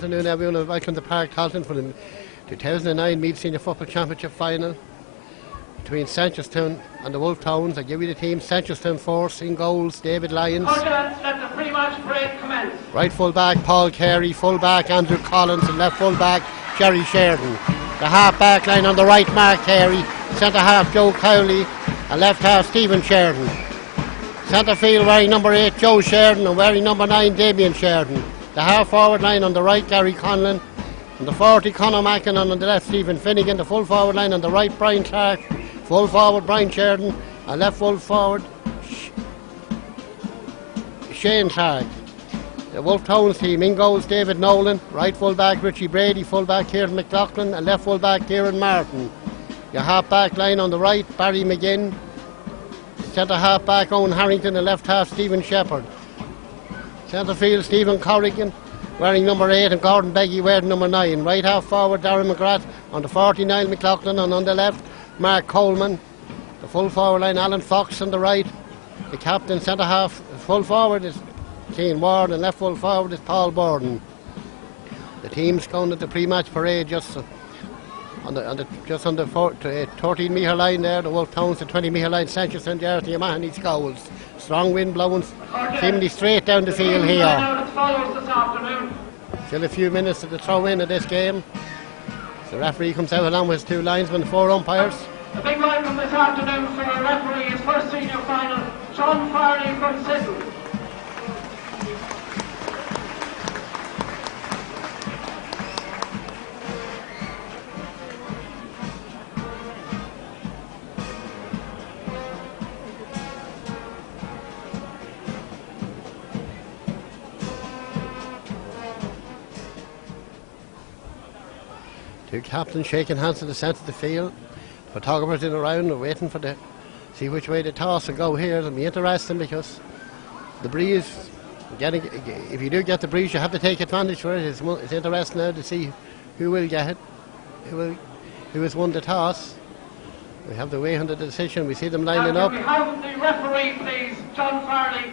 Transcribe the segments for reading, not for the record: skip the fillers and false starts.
afternoon, everyone, and welcome to Park Talton for the 2009 Meath Senior Football Championship final between Seneschalstown and the Wolfe Towns. I give you the team. Seneschalstown force in goals, David Lyons. Let the pre-match parade commence. Right full back, Paul Carey. Full back, Andrew Collins. And left full back, Jerry Sheridan. The half back line on the right, Mark Carey. Centre half, Joe Cowley. And left half, Stephen Sheridan. Centre field wearing number 8, Joe Sheridan. And wearing number 9, Damien Sheridan. The half forward line on the right, Gary Conlon. On the 40, Conor Mackin. On the left, Stephen Finnegan. The full forward line on the right, Brian Clark. Full forward, Brian Sheridan. And left full forward, Shane Clark. The Wolfe Towns team in goals, David Nolan. Right full back, Richie Brady. Full back, Kieran McLaughlin. And left full back, Kieran Martin. Your half back line on the right, Barry McGinn. Centre half back, Owen Harrington. And left half, Stephen Shepherd. Centre field, Stephen Corrigan, wearing number 8, and Gordon Beggy wearing number 9. Right half forward, Darren McGrath. On the 40, Niall McLaughlin. And on the left, Mark Coleman. The full forward line, Alan Fox on the right. The captain, centre half, full forward is Keane Ward, and left full forward is Paul Borden. The team's going at the pre-match parade just on the 13 metre line there. The Wolfe Towns, the 20 metre line, Seneschalstown, Jarrett, Mahoney's goals. Strong wind blowing seemingly straight down the field here. Still a few minutes to the throw in of this game. The referee comes out along with his 2 linesmen, 4 umpires. A big welcome this afternoon for our referee, his first senior final, John Farley from Sittle. Two captains shaking hands at the centre of the field. Photographers in around are waiting for the see which way the toss will go here. It'll be interesting because the breeze, if you do get the breeze, you have to take advantage for it. It's interesting now to see who will get it, who has won the toss. We have the way on the decision. We see them lining up. We have the referee, please, John Farley,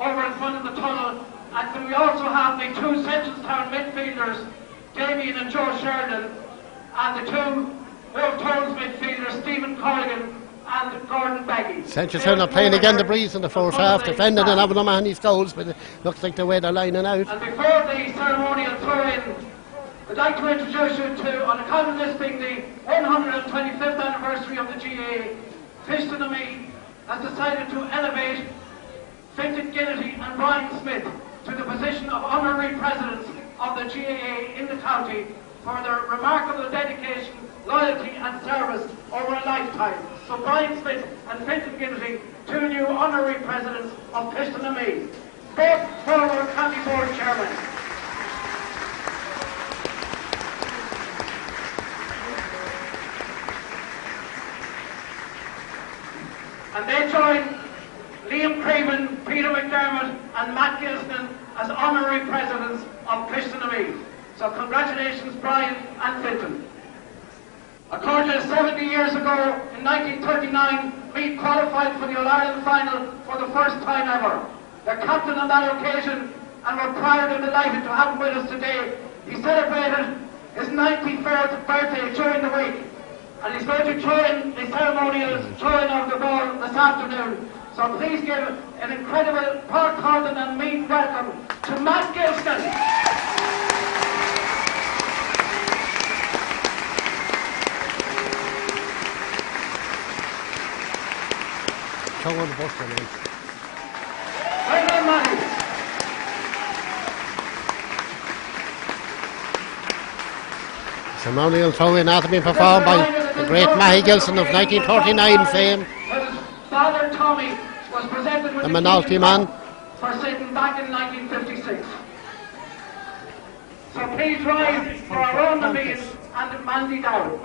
over in front of the tunnel, and can we also have the 2 Seneschalstown midfielders, Damien and Joe Sheridan, and the 2 Wolfe Towns midfielders, Stephen Corrigan and Gordon Beggy. Seneschalstown are playing again the breeze in the first half, defending and having them his goals, but it looks like the way they're lining out. And before the ceremonial throw-in, I'd like to introduce you to, on account of this being the 125th anniversary of the GAA, Pistonamy has decided to elevate Fintan Ginnity and Brian Smith to the position of honorary presidents of the GAA in the county for their remarkable dedication, loyalty and service over a lifetime. So Brian Smith and Fintan Ginnity, 2 new honorary presidents of Pistonamy, both former county board chairmen. And they join Liam Craven, Peter McDermott and Matt Gilston as honorary presidents of Pistonamy. So congratulations, Brian and Fintan. According to 70 years ago, in 1939, Meath qualified for the All-Ireland final for the first time ever. Their captain on that occasion, and we're proud and delighted to have him with us today. He celebrated his 91st birthday during the week, and he's going to join the ceremonial throwing of the ball this afternoon. So please give an incredible Park Talton and Meath welcome to Matt Gilston. Show on the bus then. Well done, Matty. Ceremonial throw-in after being performed by the great Mahi Gilson of 1939 fame. His father Tommy was presented with the Minolty man for Satan back in 1956. So please rise for our own Nabil and Mandy Dow.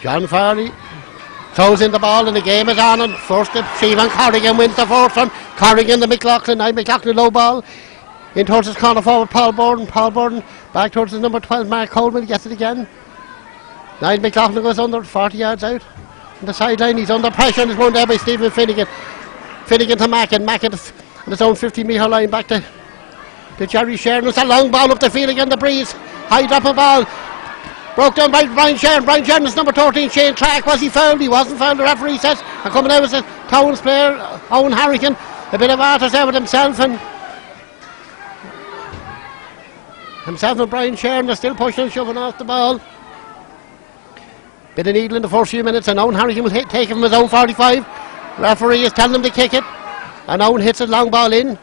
John Farley throws in the ball and the game is on, and first Stephen Corrigan wins the first one. Corrigan, the McLaughlin, McLaughlin low ball in towards his corner forward Paul Borden back towards his number 12 Mark Coleman, gets it again. Niall McLaughlin goes under 40 yards out on the sideline. He's under pressure and is run there by Stephen Finnegan to Mackin on his own 50-metre line back to Jerry Sheridan. It's a long ball up the field again, the breeze, high drop of ball broke down by Brian Sheridan's number 13 Shane Clark. Was he fouled? He wasn't fouled, the referee says. And coming out was the Towns player Owen Harrigan. A bit of arters there with himself and Brian Sheridan are still pushing and shoving off the ball. Bit of needle in the first few minutes, and Owen Harrigan will take it from his own 45. Referee is telling him to kick it, and Owen hits a long ball in.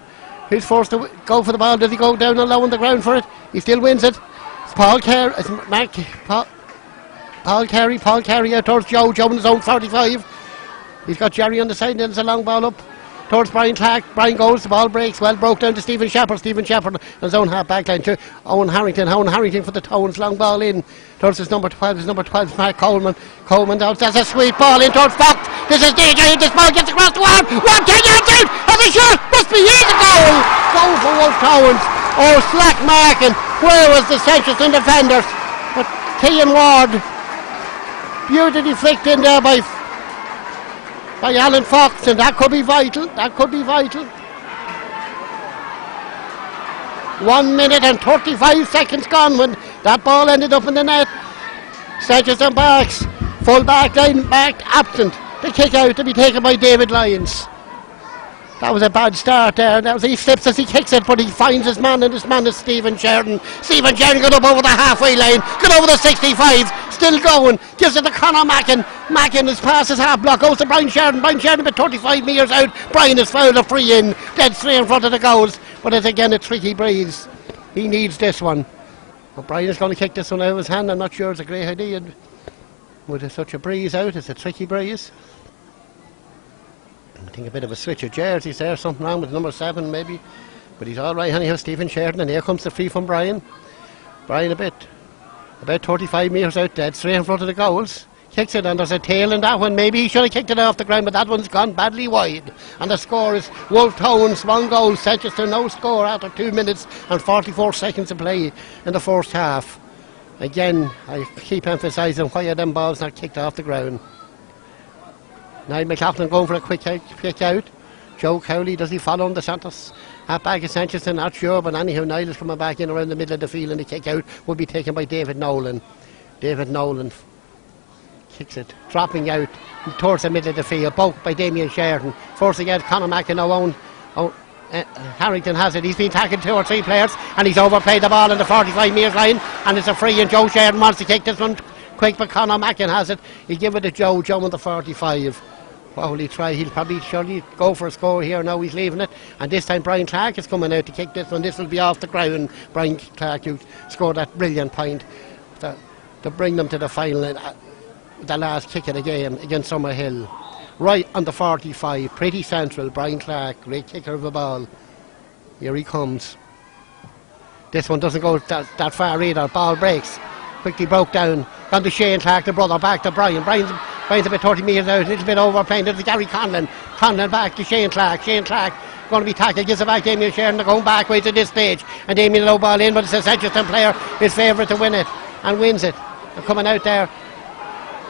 He's forced to go for the ball. Does he go down and low on the ground for it? He still wins it. It's Paul Carey out towards Joe in his own 45. He's got Jerry on the side, then it's a long ball up towards Brian Clark. Brian goes, the ball breaks, broke down to Stephen Shepherd on his own half back line to Owen Harrington for the Towns, long ball in towards his number 12 Mark Coleman down, that's a sweet ball in towards Fox. This is DJ, this ball gets across the wall, 10 yards out, and the shot must be here, the goal for Wolfe Towns. Oh, slack marking, where was the Seneschalstown defenders? But Keegan Ward beautifully flicked in there by Alan Fox, and that could be vital. 1 minute and 35 seconds gone when that ball ended up in the net. Seneschalstown backs, full back line, back absent. The kick out to be taken by David Lyons. That was a bad start there. He slips as he kicks it, but he finds his man, and his man is Stephen Sheridan. Stephen Sheridan got up over the halfway line, got over the 65, still going, gives it to Conor Mackin. Mackin is past his half block, goes to Brian Sheridan. Brian Sheridan about 35 metres out. Brian is fouled, a free in, dead straight in front of the goals. But it's again a tricky breeze. He needs this one. But Brian is going to kick this one out of his hand. I'm not sure it's a great idea. With such a breeze out, it's a tricky breeze. I think a bit of a switch of jerseys there, something wrong with number 7 maybe, but he's all right anyhow, Stephen Sheridan, and here comes the free from Brian about 35 metres out, dead straight in front of the goals, kicks it, and there's a tail in that one. Maybe he should have kicked it off the ground, but that one's gone badly wide, and the score is Wolfe Towns 1 goal, Seneschalstown no score after 2 minutes and 44 seconds to play in the first half. Again, I keep emphasising why are them balls not kicked off the ground. Niall McLaughlin going for a quick kick out. Joe Cowley, does he follow on the Santos? Half back is Seneschalstown, not sure, but anyhow Niall is coming back in around the middle of the field, and the kick out will be taken by David Nolan. David Nolan kicks it, dropping out towards the middle of the field, poked by Damien Sheridan. Forcing again Conor Mackin. Harrington has it, he's been tackled 2 or 3 players, and he's overplayed the ball in the 45 metres line, and it's a free, and Joe Sheridan wants to kick this one quick, but Conor Mackin has it. He'll give it to Joe on the 45. What will he try? He'll probably surely go for a score here. Now he's leaving it, and this time Brian Clark is coming out to kick this one. This will be off the ground. Brian Clark, who scored that brilliant point to bring them to the final, the last kick of the game against Summerhill. Right on the 45, pretty central. Brian Clark, great kicker of the ball. Here he comes. This one doesn't go that far either. Ball breaks, quickly broke down. Gone to Shane Clark, the brother, back to Brian. Brian's about 30 metres out, a little bit overplaying. There's Gary Conlon back to Shane Clark. Shane Clark going to be tackled, gives it back. Damien Sheridan going backwards at this stage, and Damien low ball in, but it's a Seneschalstown player, his favourite to win it, and wins it. They're coming out there,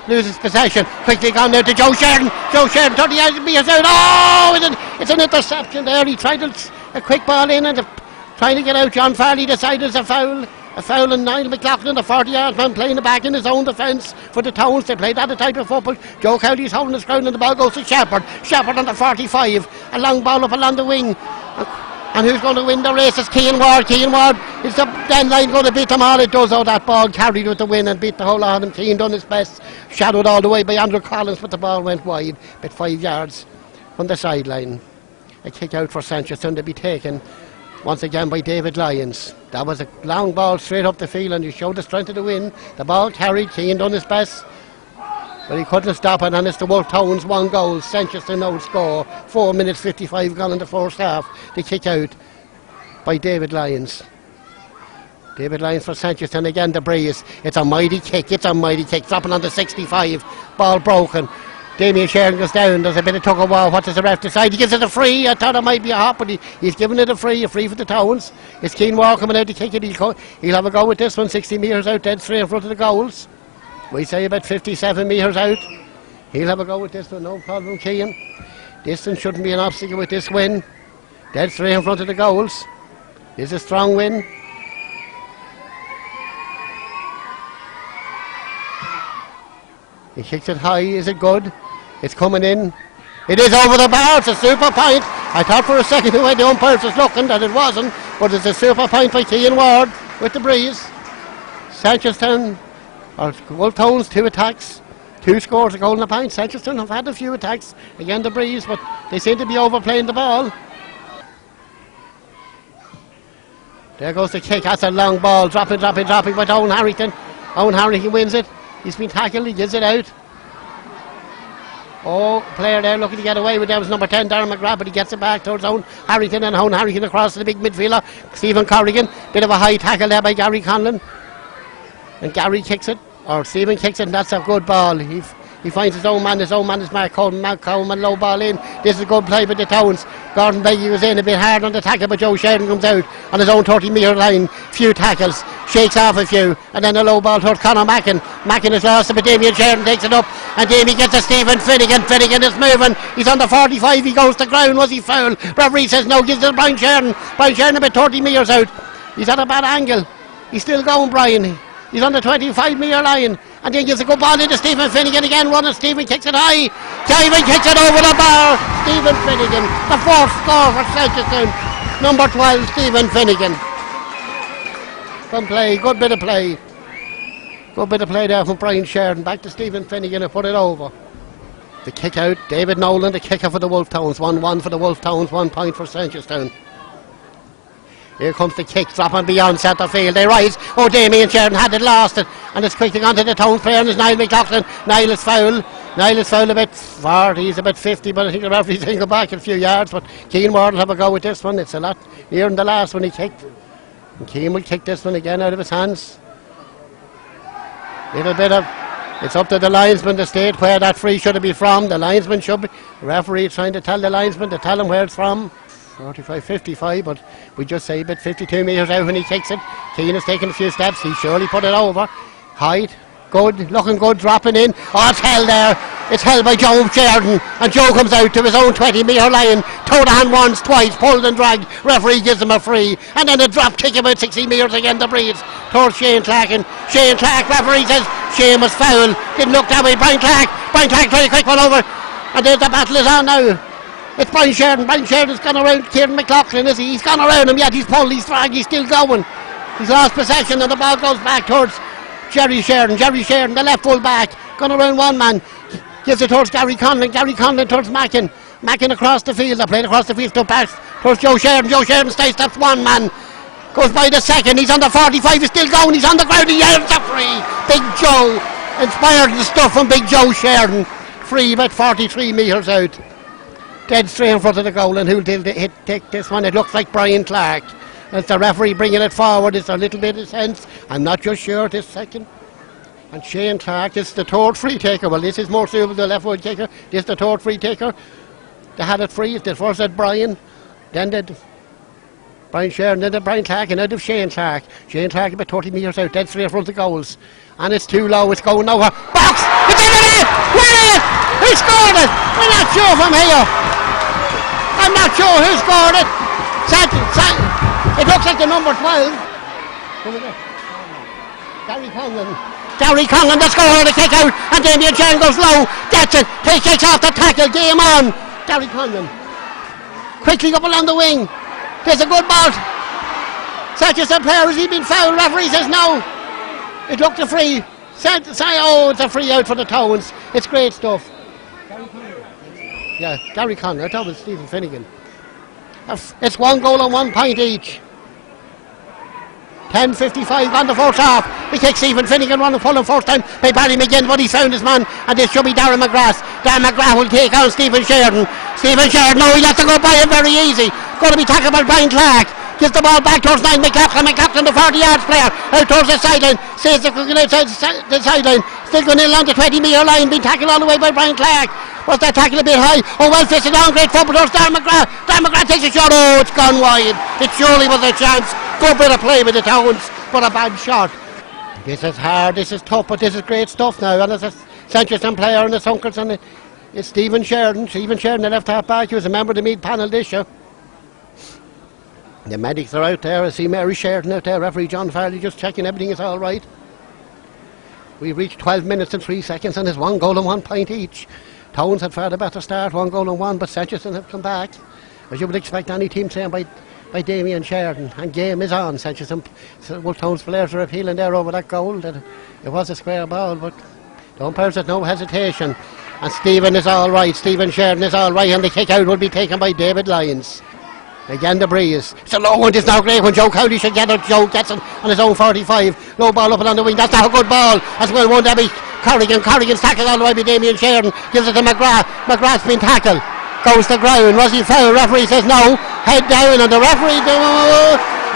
loses possession, quickly gone there to Joe Sheridan. 30 metres out. Oh, it's an interception there. He tried a quick ball in, and trying to get out. John Farley decided it's a foul. A foul, and Niall McLaughlin, the 40-yard man, playing it back in his own defence for the Towns. They play that type of football. Joe Cowley's holding his ground, and the ball goes to Shepherd. Shepherd on the 45. A long ball up along the wing. And who's going to win the race? It's Keegan Ward. Keegan Ward is the end line going to beat them all. It does. That ball carried with the win and beat the whole lot of them. Keegan done his best. Shadowed all the way by Andrew Collins, but the ball went wide. About 5 yards on the sideline. A kick out for Seneschalstown to be taken once again by David Lyons. That was a long ball straight up the field, and he showed the strength of the win. The ball carried, Keegan done his best, but he couldn't stop it, and it's the Wolfe Towns 1 goal, Seneschalstown no score. 4 minutes 55 gone in the first half. The kick out by David Lyons. David Lyons for Seneschalstown again, the breeze. It's a mighty kick, dropping on the 65. Ball broken. Damien Sheridan goes down, there's a bit of tug of war. What does the ref decide? He gives it a free. I thought it might be a hop, but he's given it a free for the Towns. It's Keane Ward coming out to kick it. He'll have a go with this one, 60 metres out, dead straight in front of the goals. We say about 57 metres out. He'll have a go with this one, no problem, Keane. Distance shouldn't be an obstacle with this win. Dead straight in front of the goals. It's a strong win. He kicks it high, is it good? It's coming in. It is over the bar, it's a super point. I thought for a second the way the umpires was looking that it wasn't, but it's a super point by Keegan Ward with the breeze. Seneschalstown, or Wolfe Towns, 2 attacks, 2 scores, a goal and a point. Seneschalstown have had a few attacks, again the breeze, but they seem to be overplaying the ball. There goes the kick, that's a long ball, dropping by Owen Harrington. Owen Harrington wins it. He's been tackled, he gives it out. Oh, player there looking to get away with that was number 10, Darren McGrath, but he gets it back towards Owen Harrington, and Owen Harrington across to the big midfielder, Stephen Corrigan. Bit of a high tackle there by Gary Conlon. And Gary kicks it, or Stephen kicks it, and that's a good ball. He finds his own man is Mark Coleman, low ball in. This is a good play by the Towns. Gordon Beggy was in a bit hard on the tackle, but Joe Sheridan comes out on his own 30-metre line. Few tackles, shakes off a few, and then a low ball towards Conor Mackin. Mackin is lost, but Damien Sheridan takes it up, and Damien gets a Stephen Finnegan. Finnegan is moving. He's on the 45. He goes to ground. Was he foul? Referee says no. Gives it to Brian Sheridan. Brian Sheridan about 30 metres out. He's at a bad angle. He's still going, Brian. He's on the 25-metre line, and then gives a good ball into Stephen Finnegan again. Running, Stephen kicks it high. Stephen kicks it over the bar. Stephen Finnegan, the 4th score for Seneschalstown. Number 12, Stephen Finnegan. Good play, good bit of play. Good bit of play there from Brian Sheridan. Back to Stephen Finnegan to put it over. The kick out, David Nolan, the kicker for the Wolfe Towns. 1-1 for the Wolfe Towns, 1 point for Seneschalstown. Here comes the kick, dropping beyond centre field. They rise. Oh, Damien Sheridan had it, lost it. And it's quickly onto the Towns player, and it's Niall McLaughlin. Niall is foul. Niall is foul about 40, he's about 50, but I think the referee's going to go back a few yards. But Keane Ward will have a go with this one. It's a lot nearer than the last one he kicked. And Keane will kick this one again out of his hands. Little bit of... It's up to the linesman to state where that free should be from. The linesman should be... The referee trying to tell the linesman to tell him where it's from. 45, 55, but we just say about 52 metres out when he kicks it. Keane has taken a few steps. He surely put it over. Height, good, looking good, dropping in. Oh, it's held there. It's held by Joe Sheridan, and Joe comes out to his own 20-metre line. Toe the hand once, twice, pulled and dragged. Referee gives him a free, and then a drop kick about 60 metres again to breeze towards Shane Clark. And Shane Clark, referee says Shane was foul. Didn't look that way. Brian Clark trying to quick one over, and there's the battle is on now. It's Brian Sheridan. Brian Sheridan's gone around Kieran McLaughlin, is he? He's gone around him yet. He's pulled, he's dragged, he's still going. He's lost possession, and the ball goes back towards Jerry Sheridan. Jerry Sheridan, the left full back, gone around one man. Gives it towards Gary Conlon. Gary Conlon towards Mackin. Mackin across the field. They're playing across the field to pass towards Joe Sheridan. Joe Sheridan stays, that's one man. Goes by the second. He's on the 45. He's still going. He's on the ground. He yells a free. Big Joe. Inspired the stuff from Big Joe Sheridan. Free about 43 metres out. Dead straight in front of the goal, and who'll take this one? It looks like Brian Clark. It's the referee bringing it forward. It's a little bit of sense. I'm not just sure this second. And Shane Clark is the third free taker. Well, this is more suitable to the left wing taker. This is the third free taker. They had it free. They first had Brian, then did Brian Sheridan, then did Brian Clark, and now did Shane Clark. Shane Clark about 30 metres out, dead straight in front of the goals. And it's too low. It's going nowhere. Box! It's in it! Win it! Who scored it? We're not sure from here. I'm not sure who scored it. It looks like the number 12. Gary Conlon. Gary Conlon, the scorer, the kick out, and Damien Sheridan goes low. Gets it. He kicks off the tackle. Game on. Gary Conlon. Quickly up along the wing. There's a good ball. Seneschalstown player, has he been fouled? Referee says no. It looked a free. Oh, it's a free out for the Towns. It's great stuff. Yeah, Gary Conlon. I thought it was Stephen Finnegan. It's 1 goal and 1 point each. 10:55 on the first half. He kicks Stephen Finnegan running full and first time by Barry McGinn, but he found his man, and this should be Darren McGrath. Darren McGrath will take on Stephen Sheridan. Stephen Sheridan, no, he lets it go by him very easy. Going to be tackled by Brian Clark. gives the ball back towards 9 McLaughlin. McLaughlin, the 40 yards player, out towards the sideline. Saves the quick outside the sideline. Still going in along the 20-metre line, being tackled all the way by Brian Clark. Was that tackle a bit high? Oh, well fisted on, great football towards Darren McGrath. Darren McGrath takes a shot. Oh, it's gone wide. It surely was a chance. Good bit of play with the Towns, but a bad shot. This is hard, this is tough, but this is great stuff now. And it's a Seneschalstown player and his uncles, and it's Stephen Sheridan. Stephen Sheridan, the left half back, he was a member of the Meath panel this year. The medics are out there. I see Mary Sheridan out there, referee John Farley just checking everything is all right. We've reached 12 minutes and 3 seconds, and there's 1 goal and 1 point each. Towns had fared a better start, 1 goal and 1, but Seneschalstown have come back, as you would expect any team saying by Damien Sheridan. And game is on. Seneschalstown, Wolfe Towns players are appealing there over that goal. That it was a square ball, but the umpires had no hesitation. And Stephen is all right. Stephen Sheridan is all right, and the kick out will be taken by David Lyons. Again the breeze. It's a low one, it's now great when Joe Cowley should get it. Joe gets it on his own 45. Low ball up and on the wing. That's not a good ball. As well won Debbie Corrigan. Corrigan's tackled all the way by Damien Sheridan. Gives it to McGrath. McGrath's been tackled. Goes to ground. Was he foul? Referee says no. Head down, and the referee.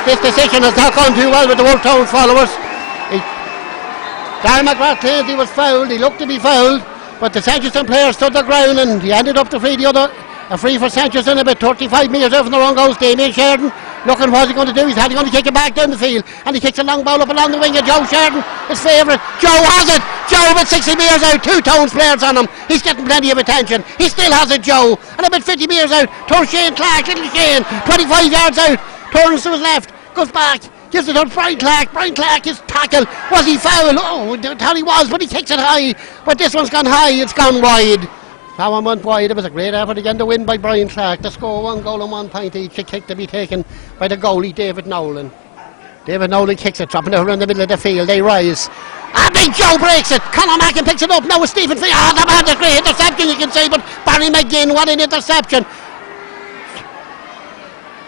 This decision has not gone too well with the Wolfe Towns followers. Darren McGrath claims he was fouled. He looked to be fouled, but the Seneschalstown player stood the ground, and he ended up to free the other. A free for Seneschalstown about 35 metres out from the wrong goals. Damien Sheridan looking what's he going to do. He's going to kick it back down the field, and he kicks a long ball up along the wing of Joe Sheridan, his favourite. Joe has it. Joe about 60 metres out. 2 Towns players on him. He's getting plenty of attention. He still has it, Joe. And about 50 metres out. Towards Shane Clark. Little Shane. 25 yards out. Turns to his left. Goes back. Gives it to Brian Clark. Brian Clark is tackled. Was he foul? Oh, I thought he was, but he kicks it high. But this one's gone high. It's gone wide. That one went wide. It was a great effort again to win by Brian Clark. The score 1 goal and 1 point each. A kick to be taken by the goalie David Nolan. David Nolan kicks it, dropping it around the middle of the field. They rise. Big Joe breaks it. Conor Mackin picks it up. Now it's Stephen Fee. That man, a great interception, you can say, but Barry McGinn, what an interception.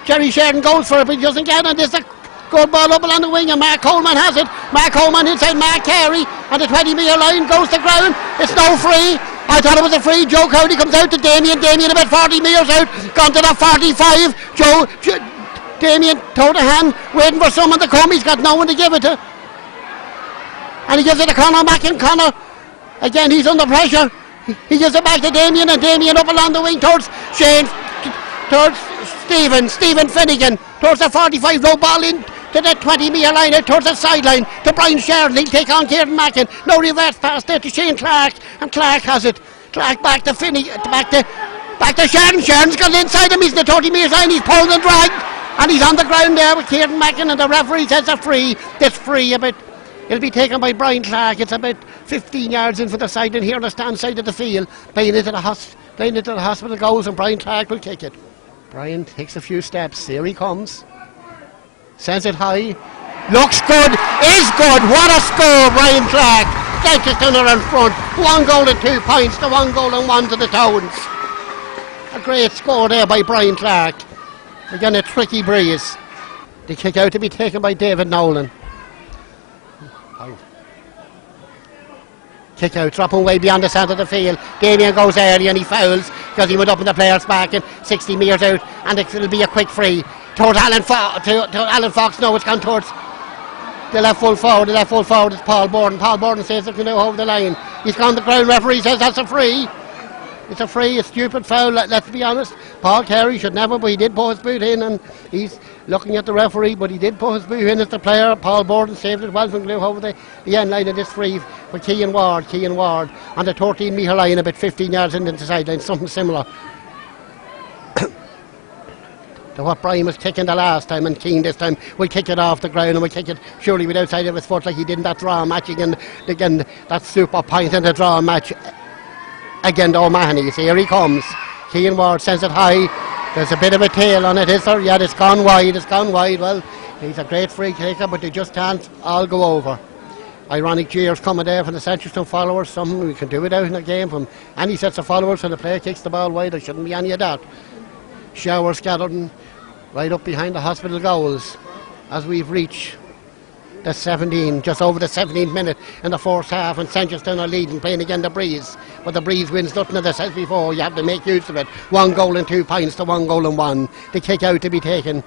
Jerry Sheridan goes for it, but he doesn't get it. There's a good ball up along the wing, and Mark Coleman has it. Mark Coleman inside Mark Carey, and the 20-metre line goes to ground. It's no free. I thought it was a free. Joe Cowley comes out to Damien. Damien about 40 metres out. Gone to the 45. Damien toe to hand, waiting for someone to come. He's got no one to give it to. And he gives it to Conor Mackin. Conor, again, he's under pressure. He gives it back to Damien, and Damien up along the wing towards Shane, towards Stephen Finnegan, towards the 45. No ball in to the 20-metre line, out towards the sideline to Brian Sheridan. He'll take on Kieran Mackin. No reverse pass there to Shane Clark, and Clark has it. Clark back to Finnegan, back to Sheridan. Sheridan's got inside him. He's in the 20-metre line. He's pulled and dragged, and he's on the ground there with Kieran Mackin, and the referee says a free. This free it'll be taken by Brian Clark. It's about 15 yards in for the side, and here on the stand side of the field, playing into the hospital goes, and Brian Clark will kick it. Brian takes a few steps. Here he comes. Sends it high. Looks good. Is good. What a score, Brian Clark. Seneschalstown are in front. 1 goal and 2 points to 1 goal and 1 to the Towns. A great score there by Brian Clark. Again, a tricky breeze. The kick out to be taken by David Nolan. Kick out, dropping way beyond the centre of the field. Damien goes early and he fouls because he went up in the player's back and 60 metres out, and it'll be a quick free towards Alan Fox. No, it's gone towards the left full forward. The left full forward is Paul Borden. Paul Borden says it can now over the line. He's gone the ground. Referee says that's a free. It's a free, a stupid foul, let's be honest. Paul Carey should never, but he did put his boot in, and he's looking at the referee, but he did put his boot in as the player. Paul Borden saved it well from Glue over the end line of this free for Keegan Ward on the 13-metre line, about 15 yards into the sideline, something similar to what Brian was kicking the last time, and Keane this time will kick it off the ground, and will kick it surely with outside of his foot like he did in that draw match again that super point in the draw match again to O'Mahony. So here he comes. Keane Ward sends it high. There's a bit of a tail on it, is there? Yeah, it's gone wide. Well, he's a great free kicker, but they just can't all go over. Ironic jeers coming there from the Seneschalstown followers. Something we can do without in a game from any sets of followers when the player kicks the ball wide. There shouldn't be any of that. Showers gathering right up behind the hospital goals as we've reached the 17, just over the 17th minute in the first half, and Seneschalstown are leading, playing again the breeze, but the breeze wins nothing, as I said before. You have to make use of it. 1 goal and 2 points to 1 goal and 1. The kick out to be taken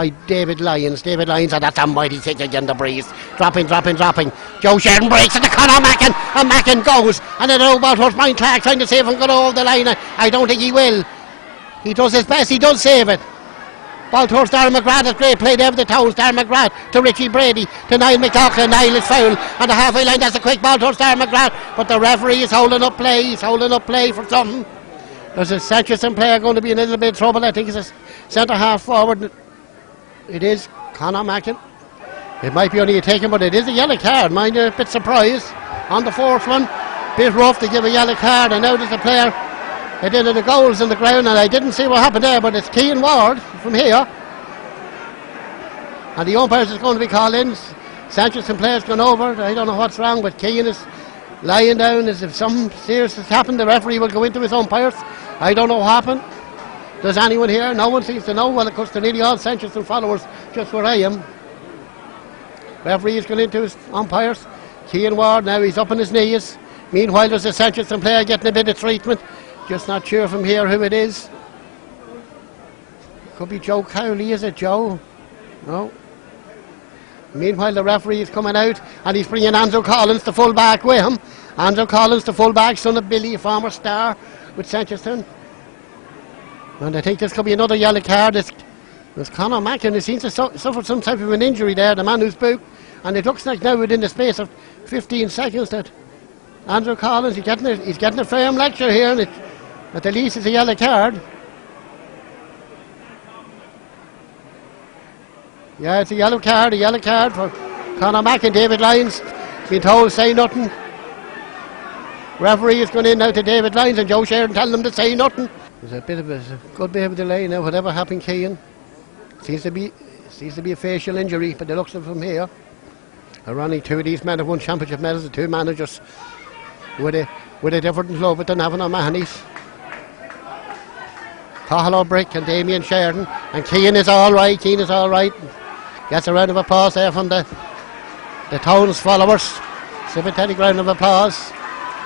by David Lyons. David Lyons, and that's a mighty kick again, the breeze. Dropping. Joe Sheridan breaks into Conor Mackin, and Mackin goes. And then about towards Brian Clark, trying to save him, going over the line. I don't think he will. He does his best, he does save it. Ball towards Darren McGrath, it's great play there with the Towns. Darren McGrath to Richie Brady, to Niall McLaughlin. Niall is foul on the halfway line. That's a quick ball towards Darren McGrath, but the referee is holding up play. He's holding up play for something. There's a Seneschalstown player going to be in a little bit of trouble. I think it's a centre half forward. It is Conor Mackin. It might be only a taken, but it is a yellow card. Mind you, a bit surprised on the fourth one. Bit rough to give a yellow card, and now there's a player. They did the goals in the ground, and I didn't see what happened there, but it's Keegan Ward from here. And the umpires is going to be called in. Seneschalstown players gone over. I don't know what's wrong, but Keegan is lying down as if something serious has happened. The referee will go into his umpires. I don't know what happened. Does anyone here? No one seems to know. Well, of course, they're nearly all Seneschalstown followers, just where I am. Referee is going into his umpires. Keegan Ward, now he's up on his knees. Meanwhile, there's a Seneschalstown player getting a bit of treatment. Just not sure from here who it is. Could be Joe Cowley, is it Joe? No. Meanwhile, the referee is coming out, and he's bringing Andrew Collins, the full-back, with him. Andrew Collins, the full-back, son of Billy, a former star with Seneschalstown. And I think this could be another yellow card. It's Conor Mackin, who seems to suffer some type of an injury there, the man who's booked. And it looks like now within the space of 15 seconds that Andrew Collins, he's getting a firm lecture here, and at the least it's a yellow card. Yeah, it's a yellow card for Conor Mackin. David Lyons been told say nothing. Referee is going in now to David Lyons, and Joe Sheridan telling them to say nothing. There's a good bit of a delay now. Whatever happened, Keegan, seems to be a facial injury, but the looks of him here. Ironically, two of these men have won championship medals. The two managers with a different club than having O'Mahony's. Cathal O'Brick and Damien Sheridan, and Keegan is all right. Gets a round of applause there from the Towns followers. Sympathetic round of applause.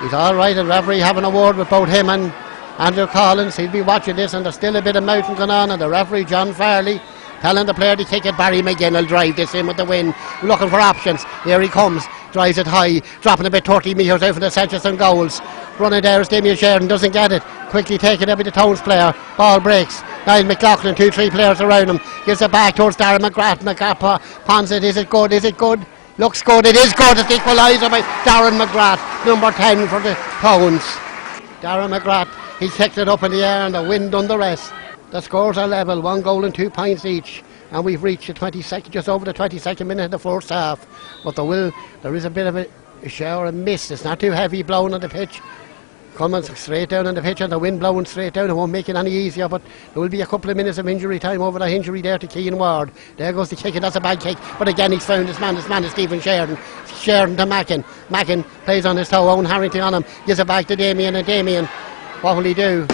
He's all right, and referee having a word with both him and Andrew Collins. He'll be watching this, and there's still a bit of mouthing going on, and the referee John Farley telling the player to kick it. Barry McGinn will drive this in with the win, looking for options. Here he comes, drives it high, dropping about 30 metres out for the Seneschalstown goals. Running there is Damien Sheridan, doesn't get it. Quickly taken up by the Towns player. Ball breaks. Niall McLaughlin, 2-3 players around him. Gives it back towards Darren McGrath. McGrath pons it. Is it good? Looks good. It is good. It's equaliser by Darren McGrath, number 10 for the Towns. Darren McGrath, he kicked it up in the air, and the wind done the rest. The scores are level, 1 goal and 2 points each, and we've reached the 22nd, just over the 22nd minute of the first half. But there is a bit of a shower of mist. It's not too heavy blowing on the pitch, coming straight down on the pitch, and the wind blowing straight down. It won't make it any easier, but there will be a couple of minutes of injury time over that injury there to Keegan Ward. There goes the kick, and that's a bad kick, but again he's found his man is Stephen Sheridan. Sheridan to Mackin. Mackin plays on his toe. Owen Harrington on him, gives it back to Damien, and Damien, what will he do?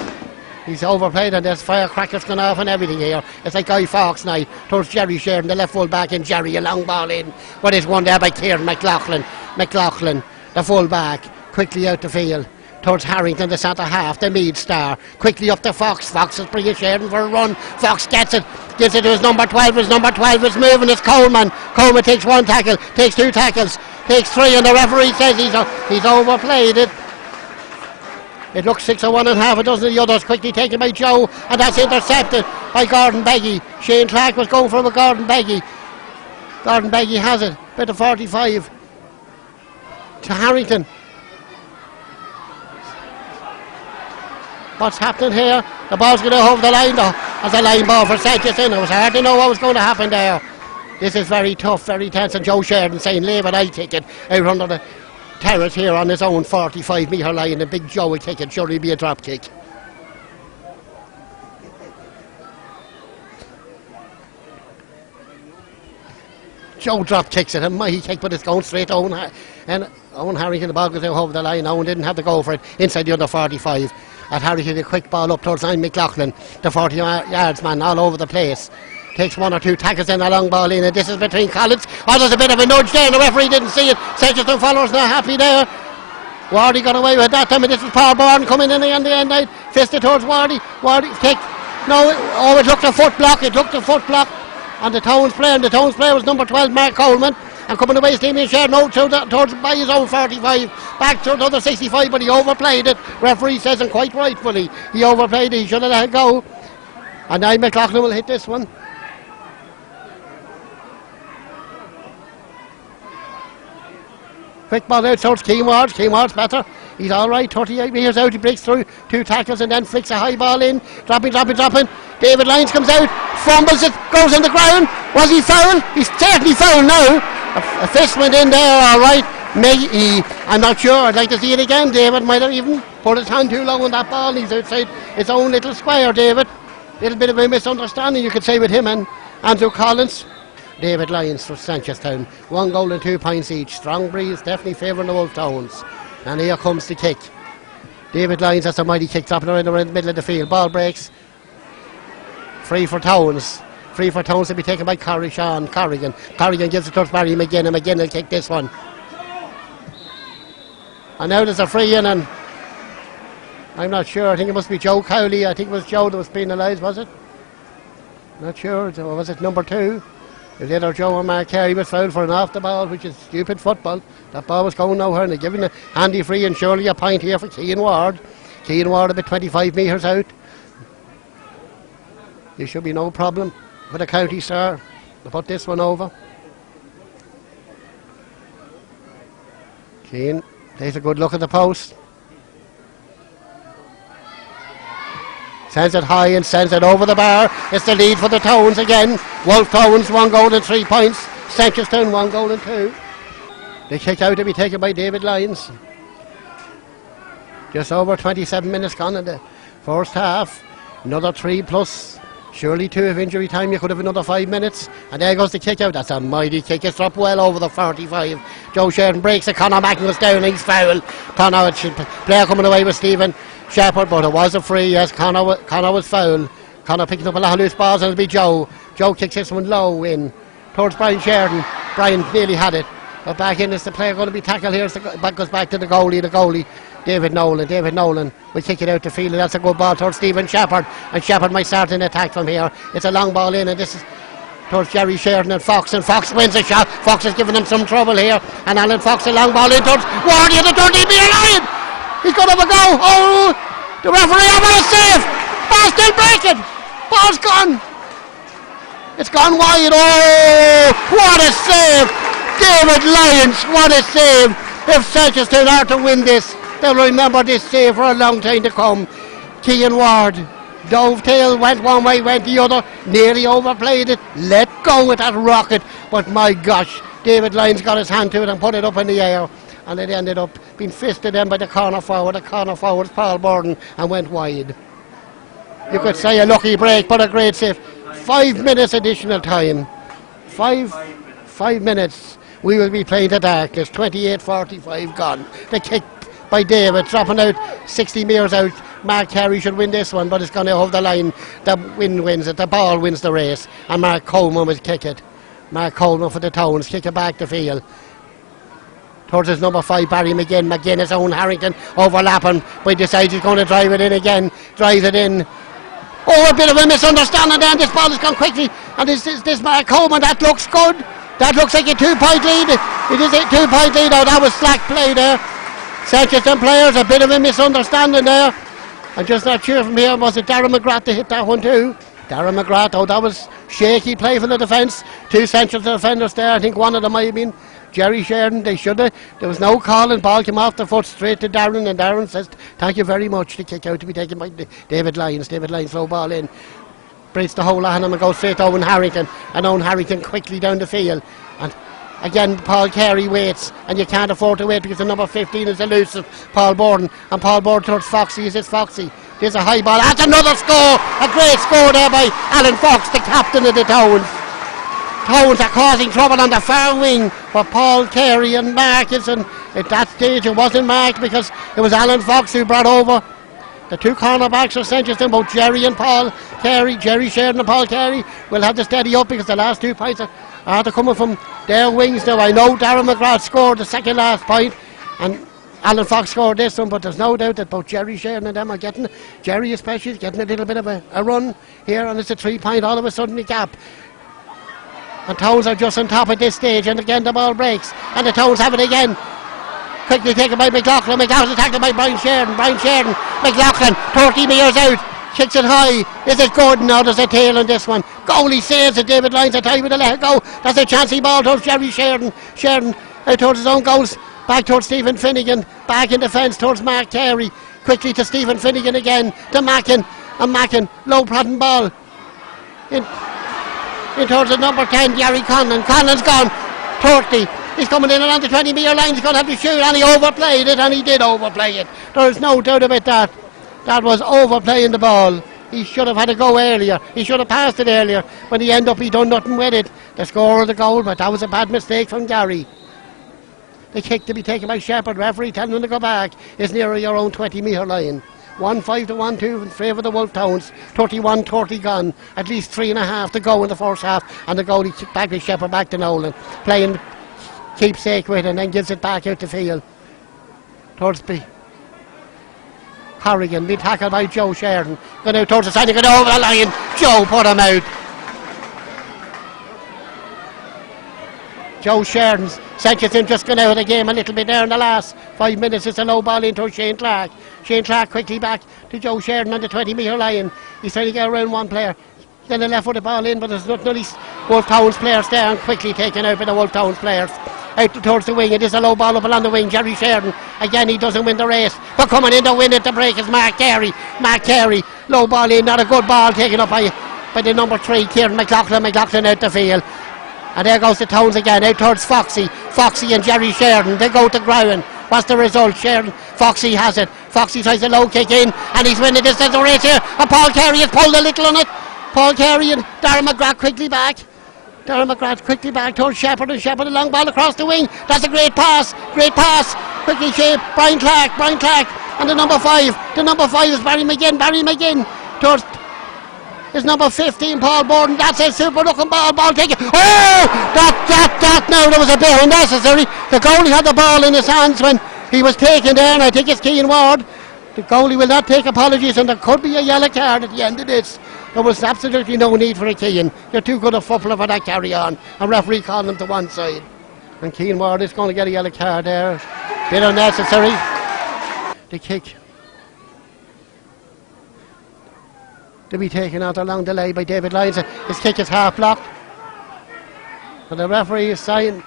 He's overplayed, and there's firecrackers going off and everything here. It's like Guy Fawkes night towards Jerry Sheridan, the left full back, and Jerry a long ball in, but it's won there by Kieran McLaughlin, the full back, quickly out the field towards Harrington, the centre half, the Mead star, quickly up to Fox. Fox is bringing Sheridan for a run. Fox gets it, gives it to his number 12. His number 12 is moving. It's Coleman. Coleman takes 1 tackle, takes 2 tackles, takes 3, and the referee says he's overplayed it. It looks 6 of one and half a dozen of the others. Quickly taken by Joe, and that's intercepted by Gordon Beggy. Shane Clark was going for it with Gordon Beggy. Gordon Beggy has it, bit of 45 to Harrington. What's happening here? The ball's going to over the line though, as a line ball for Seneschalstown. It was hard to know what was going to happen there. This is very tough, very tense, and Joe Sheridan saying, leave it, I'll take it, out under the terrace here on his own 45-metre line, and Big Joe will kick it. Sure, it'll be a drop kick. Joe drop kicks it, a mighty kick, but it's going straight to Owen. And Owen Harrington, the ball goes out over the line. Owen didn't have to go for it inside the under 45. At Harrington, a quick ball up towards Niall McLaughlin, the 40 yards man, all over the place. Takes 1 or 2 tackles in, a long ball in, and this is between Collins. Oh, there's a bit of a nudge there, and the referee didn't see it. Seneschalstown followers not happy there. Wardy got away with that time, and this is Paul Bourne coming in the end night. Fisted towards Wardy. Wardy kick. No, it looked a foot block. on the Towns player, and the Towns player was number 12, Mark Coleman. And coming away, Stephen Sheridan out towards by his own 45, back to another 65, but he overplayed it. Referee says, and quite rightfully, he overplayed it. He should have let it go. And now McLaughlin will hit this one. Quick ball out towards Keegan Ward. Keegan Ward's better. He's all right. 38 metres out. He breaks through 2 tackles and then flicks a high ball in. Dropping. David Lyons comes out, fumbles it, goes on the ground. Was he foul? He's certainly foul now. A fist went in there, all right. I'm not sure. I'd like to see it again. David might have even put his hand too long on that ball. He's outside his own little square, David. Little bit of a misunderstanding, you could say, with him and Andrew Collins. David Lyons for Seneschalstown. 1 goal and 2 points each. Strong breeze, definitely favouring the Wolfe Towns. And here comes the kick. David Lyons, that's a mighty kick, dropping around the middle of the field. Ball breaks. Free for Towns. Free for Towns to be taken by Corrigan. Corrigan gives it to Barry McGinn, and McGinn will kick this one. And now there's a free in, and I'm not sure. I think it must be Joe Cowley. I think it was Joe that was penalised, was it? Not sure. Or was it number 2? It was either Joe or Mark Carey was fouled for an off the ball, which is stupid football. That ball was going nowhere, and they're giving a handy free, and surely a point here for Keegan Ward. Keegan Ward about 25 metres out. There should be no problem for the County Star to put this one over. Keane takes a good look at the post. Sends it high and sends it over the bar. It's the lead for the Towns again. Wolfe Towns 1 goal and 3 points. Seneschalstown 1 goal and 2. The kick out to be taken by David Lyons. Just over 27 minutes gone in the first half. Another 3 plus. Surely 2 of injury time. You could have another 5 minutes. And there goes the kick out. That's a mighty kick. It's dropped well over the 45. Joe Sheridan breaks it. Conor Mackin was down. He's foul. Conor, player coming away with Stephen Shepherd, but it was a free. Yes, Conor was foul. Conor picking up a lot of loose balls, and it'll be Joe. Joe kicks this one low in towards Brian Sheridan. Brian nearly had it. But back in is the player going to be tackled here. Back goes back to the goalie. David Nolan will kick it out to field, and that's a good ball towards Stephen Shepherd. And Shepherd might start an attack from here. It's a long ball in, and this is towards Jerry Sheridan and Fox wins a shot. Fox is giving him some trouble here. And Alan Fox, a long ball in towards Wardy at the 30-metre line. He's going to have a go. Oh, the referee, what a save. Ball's still breaking. Ball's gone. It's gone wide. Oh, what a save. David Lyons, what a save. If Seneschalstown are to win this, they'll remember this save for a long time to come. Keegan Ward, dovetail, went one way, went the other, nearly overplayed it, let go with that rocket. But my gosh, David Lyons got his hand to it and put it up in the air. And it ended up being fisted in by the corner forward. The corner forward, Paul Borden, and went wide. You could say a lucky break, but a great save. 5 minutes additional time. Five minutes. We will be playing the darkness. 28-45 gone. The kick by David, dropping out 60 metres out. Mark Carey should win this one, but it's going to hold the line. The wind wins it. The ball wins the race. And Mark Coleman will kick it. Mark Coleman for the Towns. Kick it back the field. Towards his number 5, Barry McGinn, his own Harrington, overlapping, but decides he's going to drive it in again, drives it in. Oh, a bit of a misunderstanding then, this ball has gone quickly, and this Mark Coleman, that looks good. That looks like a 2-point lead. It is a 2-point lead. Oh, that was slack play there. Seneschalstown players, a bit of a misunderstanding there. I'm just not sure from here, was it Darren McGrath to hit that one too? Darren McGrath, oh, that was shaky play from the defence. 2 Seneschalstown defenders there, I think one of them might have been Jerry Sheridan. They should have. There was no call, and ball came off the foot straight to Darren, and Darren says, thank you very much. The kick out to be taken by David Lyons. David Lyons throw ball in. Breaks the whole on him and goes straight to Owen Harrington. And Owen Harrington quickly down the field. And again, Paul Carey waits, and you can't afford to wait because the number 15 is elusive, Paul Borden. And Paul Borden towards Foxy. Is this Foxy? There's a high ball. That's another score. A great score there by Alan Fox, the captain of the Towns. Towns are causing trouble on the far wing for Paul Carey and Marcus, and at that stage it wasn't Mark because it was Alan Fox who brought over the 2 cornerbacks of Seneschalstown, both Jerry and Paul Carey. Jerry Sheridan and Paul Carey will have to steady up because the last 2 points are coming from their wings now. I know Darren McGrath scored the second last point and Alan Fox scored this one, but there's no doubt that both Jerry Sheridan and them are getting, Jerry especially is getting a little bit of a run here, and it's a 3-point all of a sudden the gap. And Towns are just on top at this stage, and again the ball breaks, and the Towns have it again. Quickly taken by McLaughlin. McLaughlin attacked by Brian Sheridan. McLaughlin 30 metres out, kicks it high. Is it good? No, there's a tail on this one. Goalie saves it. David Lyons a time with a let it go. That's a chancey ball towards Jerry Sheridan. Sheridan out towards his own goals. Back towards Stephen Finnegan. Back in defence towards Mark Carey. Quickly to Stephen Finnegan again. To Mackin. And Mackin. Low prodding ball. In towards the number 10, Gary Conlon. Conlon's gone. 30. He's coming in around the 20-metre line. He's going to have to shoot, and he overplayed it, and he did overplay it. There's no doubt about that. That was overplaying the ball. He should have had a go earlier. He should have passed it earlier. When he ended up, he done nothing with it. The score of the goal, but that was a bad mistake from Gary. The kick to be taken by Shepherd. Referee telling him to go back. Is nearer your own 20-metre line. 1-5 to 1-2 in favour of the Wolfe Towns. 31-30 gone. At least 3.5 to go in the first half. And the goalie back to Shepherd, back to Nolan. Playing keepsake with it and then gives it back out the field. Towards Corrigan. Be tackled by Joe Sheridan. Going out towards the side. Going over the line. Joe put him out. Joe Sheridan's Seneschalstown just gone out of the game a little bit there in the last 5 minutes. It's a low ball into Shane Clark. Shane Clark quickly back to Joe Sheridan on the 20-metre line. He's trying to get around one player. Then the left foot ball in, but there's not only Wolfe Towns players there, and quickly taken out by the Wolfe Towns players. Out towards the wing. It is a low ball up along the wing. Jerry Sheridan. Again, he doesn't win the race. But coming in to win it to break is Mark Carey. Mark Carey. Low ball in. Not a good ball taken up by the number 3, Kieran McLaughlin. McLaughlin out the field. And there goes the Towns again, out towards Foxy. Foxy and Jerry Sheridan. They go to Growan. What's the result? Sheridan. Foxy has it. Foxy tries a low kick in, and he's winning this as a race here. And Paul Carey has pulled a little on it. Paul Carey and Darren McGrath quickly back. Darren McGrath quickly back towards Shepherd, and Shepherd a long ball across the wing. That's a great pass. Great pass. Quickly shape. Brian Clark. And the number 5. The number 5 is Barry McGinn. Towards is number 15, Paul Borden. That's a super looking ball taken. Oh! That now, there was a bit unnecessary. The goalie had the ball in his hands when he was taken there, and I think it's Keegan Ward. The goalie will not take apologies, and there could be a yellow card at the end of this. There was absolutely no need for a Keegan. You're too good a footballer for that carry on. And referee called him to one side. And Keegan Ward is going to get a yellow card there. Bit unnecessary. The kick to be taken out along the line by David Lyons. His kick is half blocked. But the referee is saying,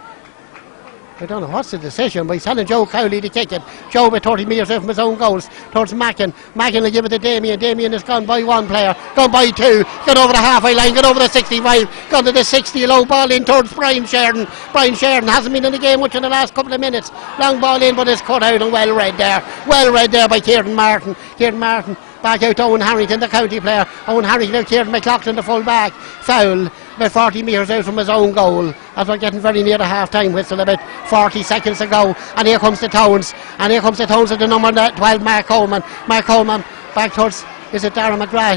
I don't know what's the decision, but he's telling Joe Cowley to kick it. Joe with 30 metres out from his own goals towards Mackin. Mackin will give it to Damien. Damien has gone by one player, gone by 2, got over the halfway line, got over the 65, got to the 60, low ball in towards Brian Sheridan. Brian Sheridan hasn't been in the game much in the last couple of minutes. Long ball in, but it's cut out and well read there. Well read there by Kieran Martin. Kieran Martin back out to Owen Harrington, the county player. Owen Harrington out, Kieran McLaughlin, the full back. Foul about 40 metres out from his own goal, as we're getting very near the half-time whistle, about 40 seconds to go. And here comes the Towns. And here comes the Towns at the number 12, Mark Coleman. Mark Coleman back towards, is it Darren McGrath?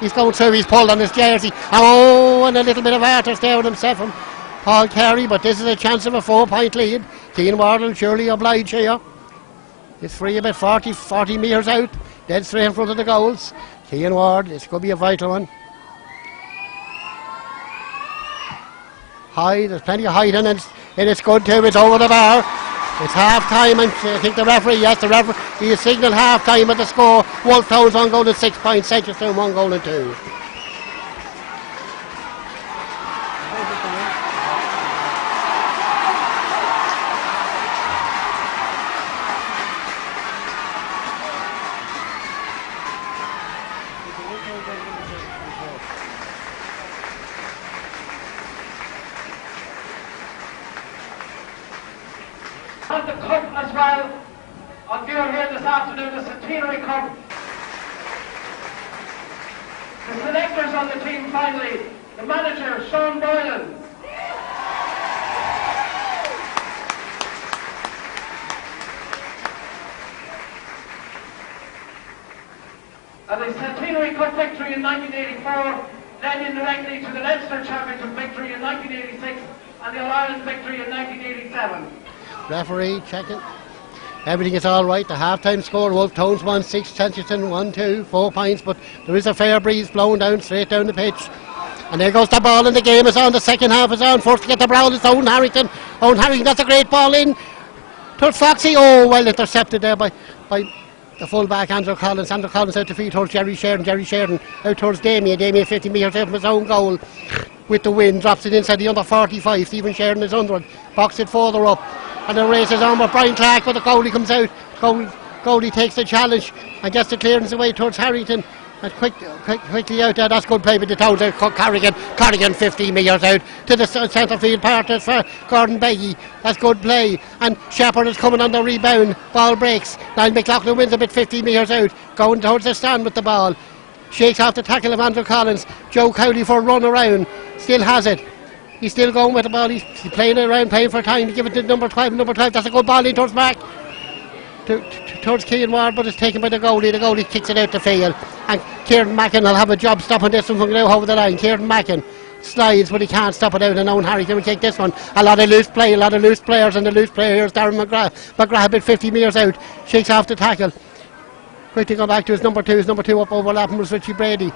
He's going through, he's pulled on his jersey. Oh, and a little bit of artist there with himself from Paul Carey, but this is a chance of a 4-point lead. Keane Ward will surely oblige here. It's free about 40 metres out. Dead straight in front of the goals. Keane Ward, this could be a vital one. High, there's plenty of height in it, and it's good too. It's over the bar. It's half time, and I think the referee, he has signalled half time at the score. Wolfe Towns 1 goal and 6 points, Seneschalstown 1 goal and 2. And the cup as well, on view here this afternoon, the Centenary Cup. The selectors on the team finally, the manager, Sean Boylan. And the Centenary Cup victory in 1984 led indirectly to the Leinster Championship victory in 1986 and the All-Ireland victory in 1987. Referee checking. Everything is all right. The half-time score, Wolfe Towns 1-6, Seneschalstown 1-2, 4 points, but there is a fair breeze blowing down straight down the pitch. And there goes the ball, and the game is on. The second half is on. First to get the ball is Owen Harrington. Owen Harrington, that's a great ball in towards Foxy. Oh, well intercepted there by the full-back Andrew Collins. Andrew Collins out to feed towards Jerry Sheridan. Jerry Sheridan out towards Damien. Damien 50 metres out from his own goal with the wind. Drops it inside the under 45. Stephen Sheridan is under it. Box it further up. And the race is on with Brian Clark, but the goalie comes out. Goalie takes the challenge and gets the clearance away towards Harrington. And quickly out there, that's good play with the Towns out. Corrigan 15 metres out to the centre field part for Gordon Beggy. That's good play. And Shepherd is coming on the rebound. Ball breaks. Niall McLaughlin wins a bit 15 metres out. Going towards the stand with the ball. Shakes off the tackle of Andrew Collins. Joe Cowley for a run around. Still has it. He's still going with the ball. He's playing it around, playing for time to give it to number 12. Number 12, that's a good ball in towards Mark. Towards Keegan Ward, but it's taken by the goalie. The goalie kicks it out the field, and Kieran Mackin will have a job stopping this one from going over the line. Kieran Mackin slides, but he can't stop it out, and Owen Harrington will take this one. A lot of loose play, a lot of loose players, and the loose player here is Darren McGrath. McGrath about 50 metres out, shakes off the tackle. Quickly go back to his number two. His number two up overlapping was Richie Brady.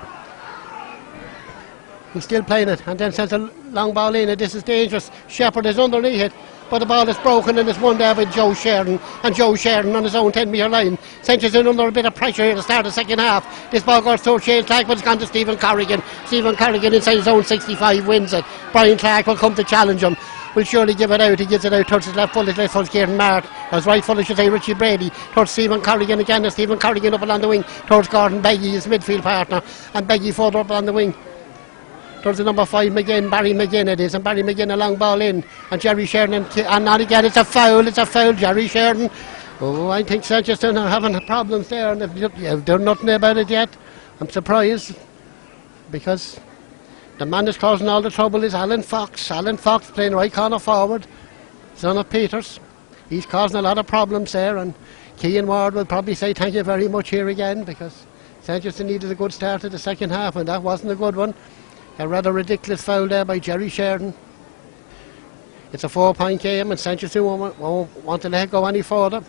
He's still playing it, and then sends a long ball in, and this is dangerous. Shepherd is underneath it, but the ball is broken and it's won there by Joe Sheridan, and Joe Sheridan on his own 10-metre line centres in under a bit of pressure here to start the second half. This ball goes through Shane Clark, but it's gone to Stephen Corrigan. Stephen Corrigan inside his own 65 wins it. Brian Clark will come to challenge him. Will surely give it out. He gives it out towards his left foot. His left foot's Kieran Mark. Or his right foot, I should say, Richie Brady. Towards Stephen Corrigan again. And Stephen Corrigan up along the wing towards Gordon Beggy, his midfield partner. And Beggy further up on the wing towards the number 5 McGinn, Barry McGinn it is, and Barry McGinn a long ball in, and Jerry Sheridan, and not again, it's a foul, Jerry Sheridan. Oh, I think Seneschalstown are having problems there, and they've done nothing about it yet. I'm surprised, because the man that's causing all the trouble is Alan Fox. Alan Fox playing right corner forward, son of Peters. He's causing a lot of problems there, and Keegan Ward will probably say thank you very much here again, because Seneschalstown needed a good start to the second half, and that wasn't a good one. A rather ridiculous foul there by Jerry Sheridan. It's a 4-point game, and Seneschalstown won't want to let it go any further.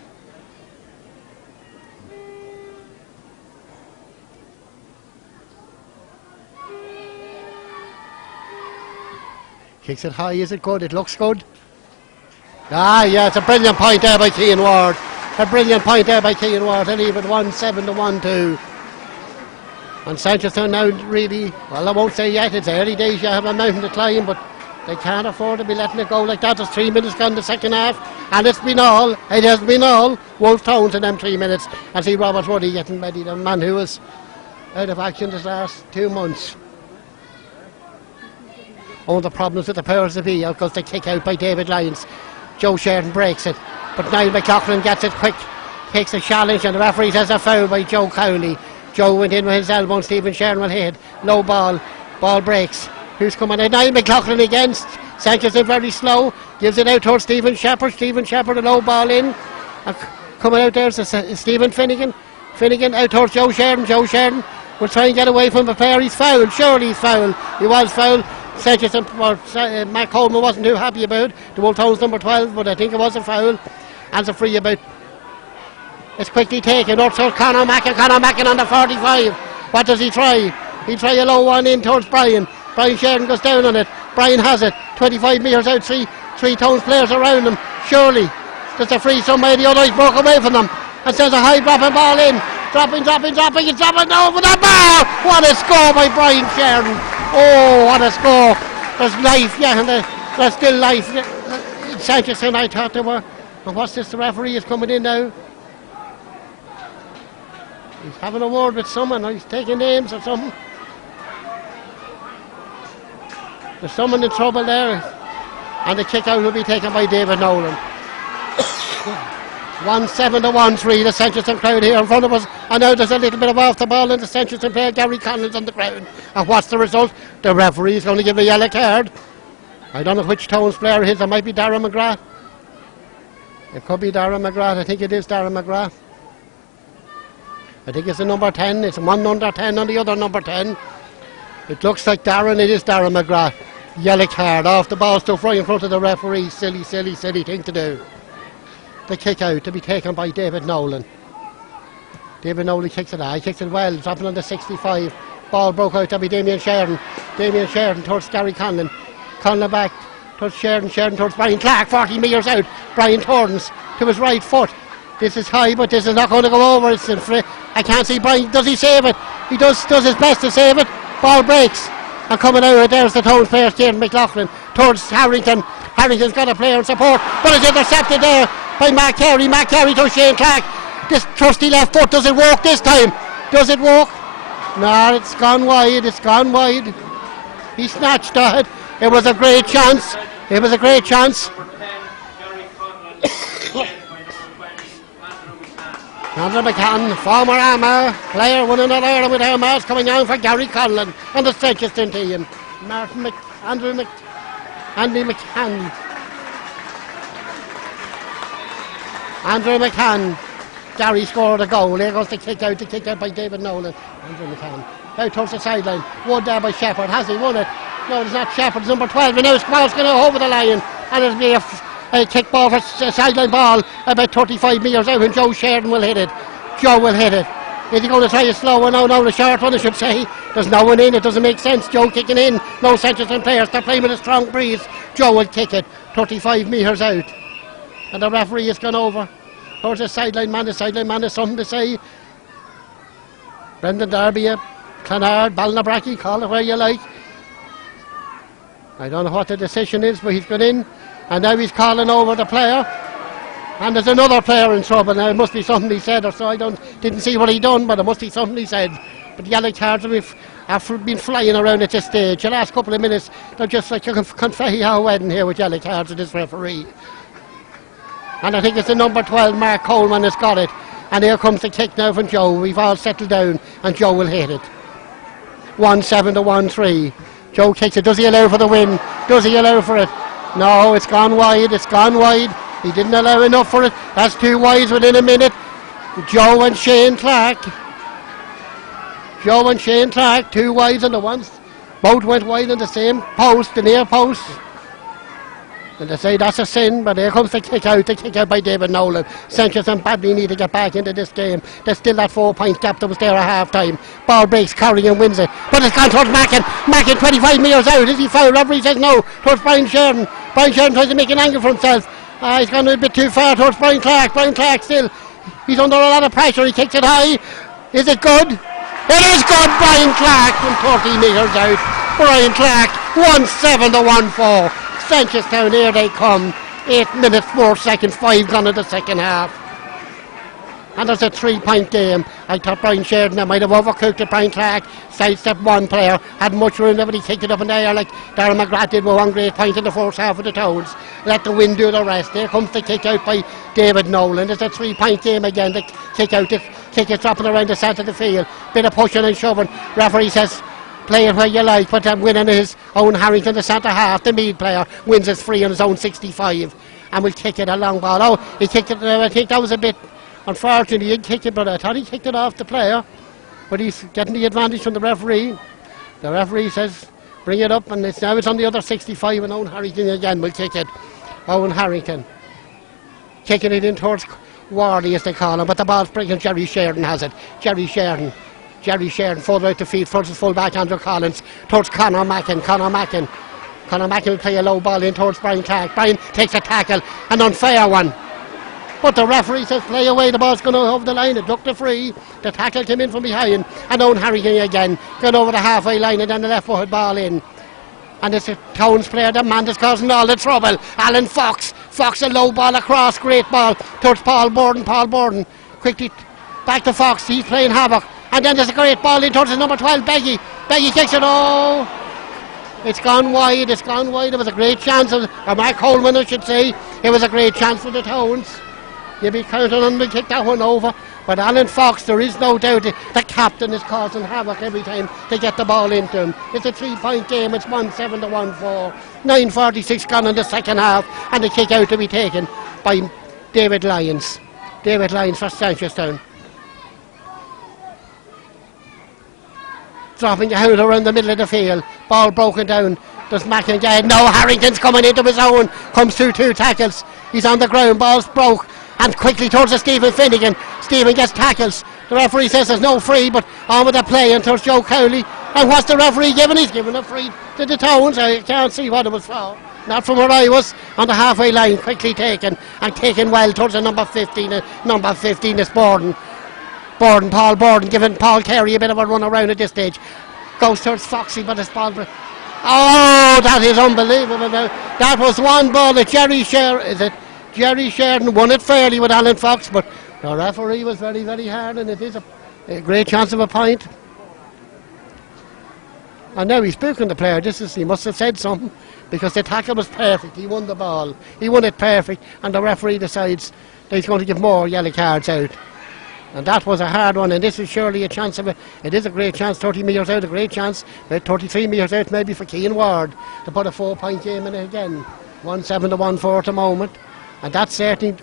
Kicks it high, is it good? It looks good. Ah, yeah, it's a brilliant point there by Keegan Ward. A brilliant point there by Keegan Ward to leave it 1-7 to 1-2. And Seneschalstown now really, well, I won't say yet, it's early days, you have a mountain to climb, but they can't afford to be letting it go like that. There's 3 minutes gone in the second half, and it has been all Wolfe Towns in them 3 minutes. And see Robert Ruddy getting ready, the man who was out of action this last 2 months. All the problems with the powers that be, out goes the kick out by David Lyons. Joe Sheridan breaks it, but Niall McLaughlin gets it quick, takes a challenge, and the referee says a foul by Joe Cowley. Joe went in with his elbow, and Stephen Sheridan will hit. Low ball breaks. Who's coming out? Niall McLaughlin against. Seneschalstown very slow, gives it out towards Stephen Shepherd. Stephen Shepherd, a low ball in. And coming out there is Stephen Finnegan. Finnegan out towards Joe Sheridan. Joe Sheridan will try and get away from the player. He's fouled. Surely he's fouled. He was fouled. Seneschalstown, Mac Coleman wasn't too happy about the Wolfe Towns number 12, but I think it was a foul. And it's a free about. It's quickly taken up to Conor Mackin on the 45. What does he try? He try a low one in towards Brian. Brian Sheridan goes down on it. Brian has it. 25 metres out, three Towns players around him. Surely there's a free somewhere. The other is broke away from them. And sends a high dropping ball in. Dropping. It's dropping over the bar. What a score by Brian Sheridan. Oh, what a score. There's life, yeah, and there's still life. In Seneschalstown, I thought they were. And what's this? The referee is coming in now. He's having a word with someone, or he's taking names or something. There's someone in trouble there. And the kick out will be taken by David Nolan. 1-7 to 1-3, the Seneschalstown crowd here in front of us. And now there's a little bit of off the ball, and the Seneschalstown player Gary Collins on the ground. And what's the result? The referee is going to give a yellow card. I don't know which Towns player it is. It might be Darren McGrath. It could be Darren McGrath. I think it is Darren McGrath. I think it's the number 10. It's one under 10 on the other number 10. It looks like Darren. It is Darren McGrath. Yellow card off the ball, stuff right in front of the referee. Silly thing to do. The kick out to be taken by David Nolan. David Nolan kicks it high, kicks it well, dropping on the 65. Ball broke out to be Damien Sheridan. Damien Sheridan towards Gary Conlon. Conlon back towards Sheridan. Sheridan towards Brian Clark. 40 metres out. Brian turns to his right foot. This is high, but this is not going to go over. I can't see Brian. Does he save it? He does his best to save it. Ball breaks. And coming out, there's the Towns player, Kieran McLaughlin, towards Harrington. Harrington's got a player in support, but it's intercepted there by Mark Carey. Mark Carey to Shane Clark. This trusty left foot, does it work this time? Does it work? No, it's gone wide. It's gone wide. He snatched at it. It was a great chance. It was a great chance. Andrew McCann, former Armagh player, won another Ireland with Armagh's coming down for Gary Conlon and the Seneschalstown team. Andy McCann. Andrew McCann. Gary scored a goal. There goes the kick out by David Nolan. Andrew McCann. Out towards the sideline. Won there by Shepherd. Has he won it? No, it's not Shepherd. It's number 12. And now Squall's going to over the line. And it'll be a kick ball for a sideline ball about 35 metres out, and Joe Sheridan will hit it. Joe will hit it. Is he going to try a slow one? No, the short one I should say. There's no one in, it doesn't make sense. Joe kicking in, no Seneschalstown players, they're playing with a strong breeze. Joe will kick it 35 metres out. And the referee has gone over towards the sideline man. The sideline man has something to say. Brendan Darby, Clonard, Balnabrackie, call it where you like. I don't know what the decision is, but he's gone in. And now he's calling over the player. And there's another player in trouble. Now it must be something he said, or so. Didn't see what he done, but it must be something he said. But the yellow cards have been flying around at this stage. The last couple of minutes, they're just like a confetti at a wedding here with yellow cards at this referee. And I think it's the number 12, Mark Coleman, has got it. And here comes the kick now from Joe. We've all settled down, and Joe will hit it. 1-7 to 1-3. Joe kicks it. Does he allow for the win? Does he allow for it? No, it's gone wide. It's gone wide. He didn't allow enough for it. That's two wides within a minute. Joe and Shane Clark. Joe and Shane Clark, two wides on the ones. Both went wide on the same post, the near post. And they say that's a sin, but here comes the kick out by David Nolan. Seneschalstown badly need to get back into this game. There's still that 4-point gap that was there at half time. Ball breaks, Corrigan wins it. But it's gone towards Mackin. Mackin 25 metres out. Is he foul? Referee says no. Towards Brian Sheridan. Brian Sheridan tries to make an angle for himself. He's gone a bit too far towards Brian Clark. Brian Clark still. He's under a lot of pressure. He kicks it high. Is it good? It is good. Brian Clark from 30 metres out. Brian Clark 1-7 to 1-4. Seneschalstown, here they come. 8 minutes, 4 seconds, 5 gone in the second half. And there's a 3-point game. I thought Brian Sheridan might have overcooked it. Brian Clark sidestepped one player, had much room, nobody kicked it up in the air like Darren McGrath did with one great point in the first half of the Towns. Let the wind do the rest. Here comes the kick out by David Nolan. It's a 3-point game again. The kick out, the kick is dropping around the centre of the field. Bit of pushing and shoving. Referee says, play it where you like, but winning his own Harrington, the centre half, the Mead player, wins his free on his own 65, and will kick it a long ball. Oh, he kicked it, I think that was a bit unfortunate, he didn't kick it, but I thought he kicked it off the player, but he's getting the advantage from the referee. The referee says, bring it up, and it's on the other 65, and Owen Harrington again will kick it. Owen Harrington, kicking it in towards Warley, as they call him, but the ball's breaking. Jerry Sheridan has it. Jerry Sheridan further out the field, towards his full back Andrew Collins, towards Conor Mackin. Conor Mackin will play a low ball in towards Brian Clark. Brian takes a tackle, an unfair one. But the referee says play away, the ball's going over the line, it looked a free. The tackle came in from behind, and Owen Harrington again, going over the halfway line, and then the left-footed ball in. And it's a Towns player, the man that's causing all the trouble. Alan Fox a low ball across, great ball towards Paul Borden. Quickly back to Fox, he's playing havoc. And then there's a great ball in towards the number 12, Beggy. Beggy kicks it, oh! It's gone wide. It was a great chance, or Mark Coleman I should say. It was a great chance for the Towns. You'd be counting on them to kick that one over. But Alan Fox, there is no doubt the captain is causing havoc every time they get the ball into him. It's a 3-point game, it's 1-7 to 1-4. 9:46 gone in the second half, and the kick out to be taken by David Lyons. David Lyons for Seneschalstown. Dropping out around the middle of the field. Ball broken down. Does Mackin again? No, Harrington's coming into his own. Comes through 2 tackles. He's on the ground. Ball's broke. And quickly towards the Stephen Finnegan. Stephen gets tackles. The referee says there's no free, but on with the play and towards Joe Cowley. And what's the referee giving? He's giving a free to the Towns. I can't see what it was for. Not from where I was, on the halfway line, quickly taken, and taken well towards the number 15. Number 15 is Borden. Paul Borden, giving Paul Carey a bit of a run around at this stage. Goes towards Foxy, but it's ball. Oh, that is unbelievable. That was one ball that Jerry Sheridan won it fairly with Alan Fox, but the referee was very, very hard, and it is a great chance of a point. And now he's booking the player. He must have said something, because the tackle was perfect. He won the ball. He won it perfect, and the referee decides that he's going to give more yellow cards out. And that was a hard one, and this is surely a chance of it is a great chance, 30 metres out, a great chance, 33 metres out maybe for Keegan Ward to put a 4-point game in it again. 1-7 to 1-4 at the moment, and that certainly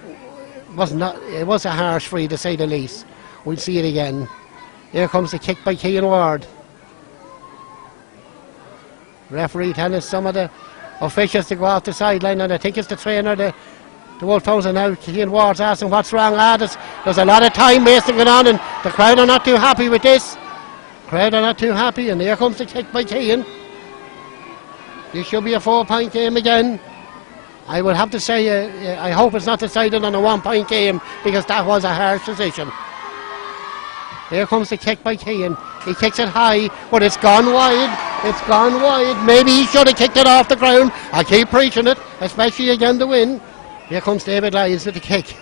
it was a harsh free to say the least. We'll see it again. Here comes the kick by Keegan Ward. Referee telling some of the officials to go off the sideline, and I think it's the trainer, the Wolfe Towns, and now Keegan Ward's asking what's wrong. There's a lot of time wasting going on, and the crowd are not too happy with this. And here comes the kick by Keegan. This should be a 4-point game again. I would have to say, I hope it's not decided on a 1-point game, because that was a harsh decision. Here comes the kick by Keegan. He kicks it high, but it's gone wide. Maybe he should have kicked it off the ground. I keep preaching it, especially again to win. Here comes David Lyons with the kick.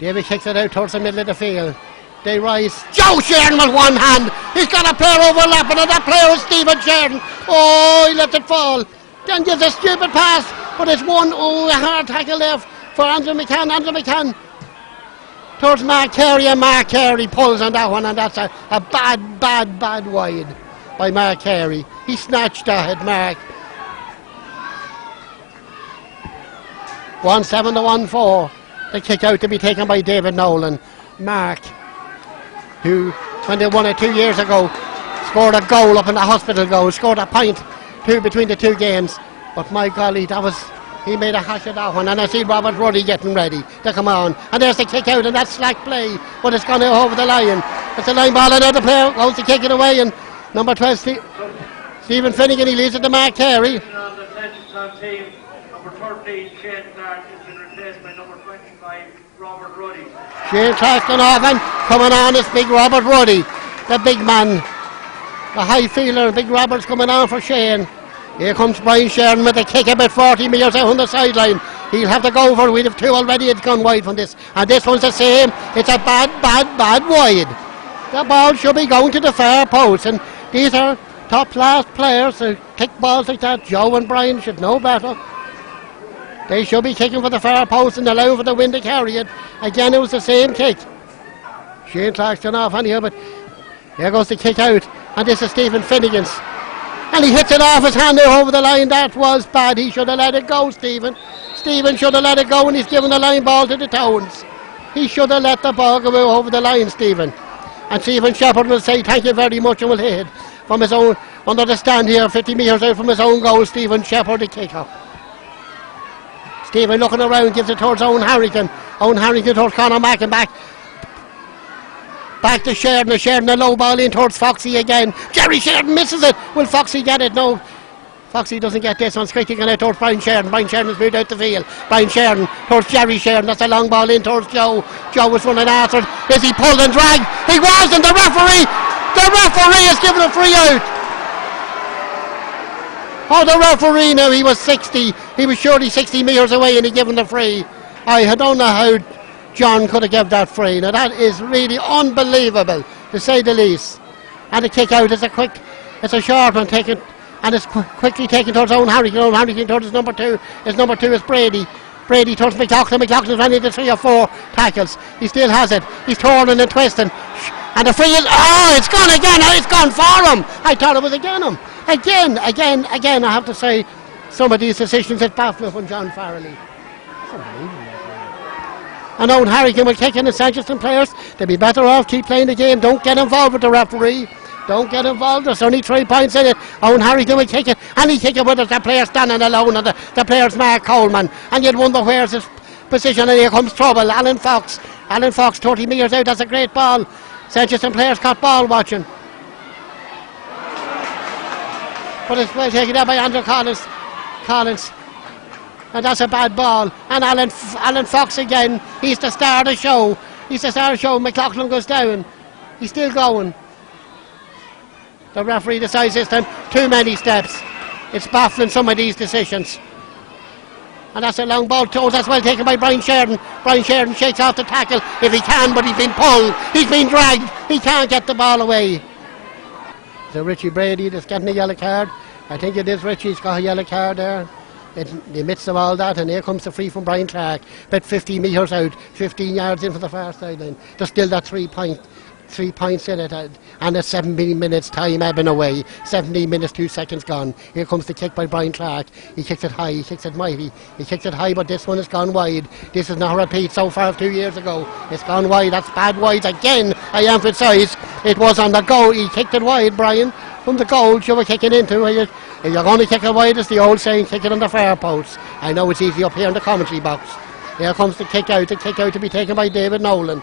David kicks it out towards the middle of the field. They rise. Joe Sheridan with one hand. He's got a player overlapping, and that player is Stephen Sheridan. Oh, he let it fall. Then gives a stupid pass, but it's one. Oh, a hard tackle there for Andrew McCann. Towards Mark Carey, and Mark Carey pulls on that one, and that's a bad wide by Mark Carey. He snatched that, Mark. 1-7 to 1-4. The kick out to be taken by David Nolan. Mark, who, when they won it 2 years ago, scored a goal up in the hospital goal, scored a point between the two games. But my golly, he made a hash of that one, and I see Robert Ruddy getting ready to come on. And there's the kick out, and that's slack play, but it's gone over the line. It's a line ball, and the player goes to kick it away, and number 12, Stephen Finnegan, he leaves it to Mark Carey. On the Seneschalstown team, number 13, Shane Clark, has been replaced by number 25, Robert Ruddy. Shane Clark coming on is big Robert Ruddy, the big man, the high fielder. Big Robert's coming on for Shane. Here comes Brian Sheridan with a kick about 40 metres out on the sideline. He'll have to go for it. We'd have two already. It's gone wide from this. And this one's the same. It's a bad wide. The ball should be going to the far post. And these are top-class players who kick balls like that. Joe and Brian should know better. They should be kicking for the far post and allowing for the wind to carry it. Again, it was the same kick. Shane Clark's gone off anyhow, but here goes the kick out. And this is Stephen Finnegan's. And he hits it off his hand there over the line. That was bad. He should have let it go, Stephen. Stephen should have let it go, and he's given the line ball to the Towns. He should have let the ball go over the line, Stephen. And Stephen Shepherd will say thank you very much, and will hit from his own, under the stand here, 50 metres out from his own goal. Stephen Shepherd, the kicker. Stephen looking around, gives it towards Owen Harrington. Owen Harrington towards Conor Mackenback. Back to Sheridan. Sheridan a low ball in towards Foxy again. Jerry Sheridan misses it. Will Foxy get it? No. Foxy doesn't get this one. Straight kicking out towards Brian Sheridan. Brian Sheridan's moved out the field. Brian Sheridan towards Jerry Sheridan. That's a long ball in towards Joe. Joe was running after it. Is he pulled and dragged? He was, and the referee has given a free out. Oh, the referee now, he was 60. He was surely 60 metres away, and he given the free. I don't know how John could have given that free. Now that is really unbelievable, to say the least. And the kick out is it's a short one taken, and it's quickly taken towards Owen Harrington. Owen Harrington towards his number two. His number two is Brady. Brady towards McLaughlin. McLaughlin's running into 3 or 4 tackles. He still has it. He's turning and twisting. And the free is, it's gone again. It's gone for him. I thought it was again him. Again, I have to say, some of these decisions at baffling from John Farrelly. It's unbelievable. And Owen Harrington will kick in the Seneschalstown players. They'll be better off keep playing the game. Don't get involved with the referee. Don't get involved. There's only 3 points in it. Owen Harrington will kick it. And he kick it with the player standing alone. And the player's Mark Coleman. And you'd wonder where's his position. And here comes trouble. Alan Fox 30 metres out. That's a great ball. Seneschalstown players caught ball watching. but it's well taken there by Andrew Collins. And that's a bad ball. And Alan Fox again. He's the star of the show. McLaughlin goes down. He's still going. The referee decides this time too many steps. It's baffling, some of these decisions. And that's a long ball. That's well taken by Brian Sheridan. Brian Sheridan shakes off the tackle if he can, but he's been pulled. He's been dragged. He can't get the ball away. So Richie Brady that's getting a yellow card. I think it is Richie's got a yellow card there. In the midst of all that, and here comes the free from Brian Clark. About 50 metres out, 15 yards in for the far sideline. There's still that 3 points in it, and a 17 minutes time ebbing away. 17 minutes, 2 seconds gone. Here comes the kick by Brian Clark. He kicks it high, he kicks it mighty. He kicks it high, but this one has gone wide. This is not a repeat so far of 2 years ago. It's gone wide. That's bad wide again. I emphasise it was on the goal. He kicked it wide, Brian. From the goal, you were kicking into. If you're going to kick it wide, it's the old saying, kick it on the far post. I know it's easy up here in the commentary box. Here comes the kick out to be taken by David Nolan.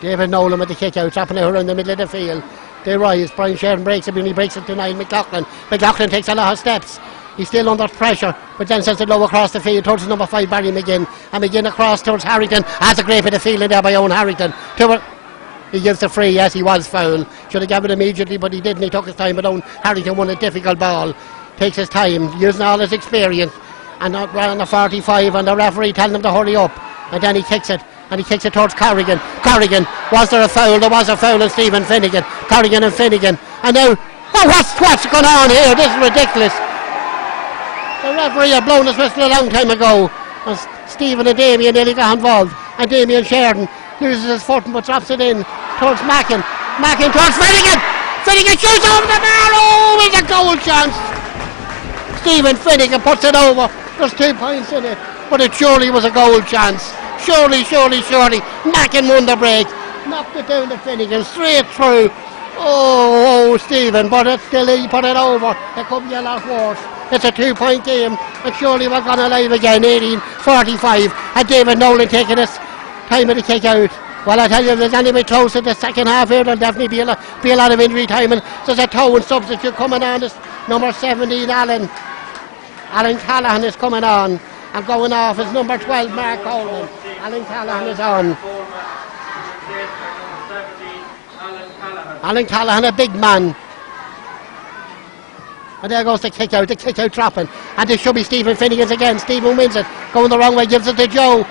David Nolan with the kick out, dropping it around the middle of the field. They rise. Brian Sheridan breaks it, and he breaks it to 9 McLaughlin. McLaughlin takes a lot of steps. He's still under pressure, but then sends it low across the field towards number 5, Barry McGinn. And McGinn across towards Harrington. Has a great bit of feeling there by Owen Harrington. He gives the free, yes, he was foul. Should have given it immediately, but he didn't. He took his time, but Owen Harrington won a difficult ball. Takes his time, using all his experience. And not around the 45, and the referee telling him to hurry up. And then he kicks it. And he kicks it towards Corrigan. Was there a foul? There was a foul on Stephen Finnegan. Corrigan and Finnegan. And now, what's going on here? This is ridiculous. The referee had blown his whistle a long time ago. And Stephen and Damien nearly got involved. And Damien Sheridan loses his footing but drops it in towards Mackin. Mackin towards Finnegan. Finnegan shoots over the bar. Oh, it's a goal chance. Stephen Finnegan puts it over. There's 2 points in it. But it surely was a goal chance. Surely. Mackin won the break. Knocked it down to Finnegan. Straight through. Oh, Stephen. But it's still, he put it over. It could be a lot worse. It's a 2-point game. And surely we're going to live again. 18-45. And David Nolan taking his time of the kick out. Well, I tell you, if there's anybody close in the second half here, there'll definitely be a lot of injury time. And there's a toe and substitute coming on. This number 17, Alan Callahan is coming on. And going off is number 12, Mark Coleman. Alan Callahan is on. Alan Callahan, a big man. And there goes the kick out dropping. And this should be Stephen Finnegan's again. Stephen wins it. Going the wrong way, gives it to Joe.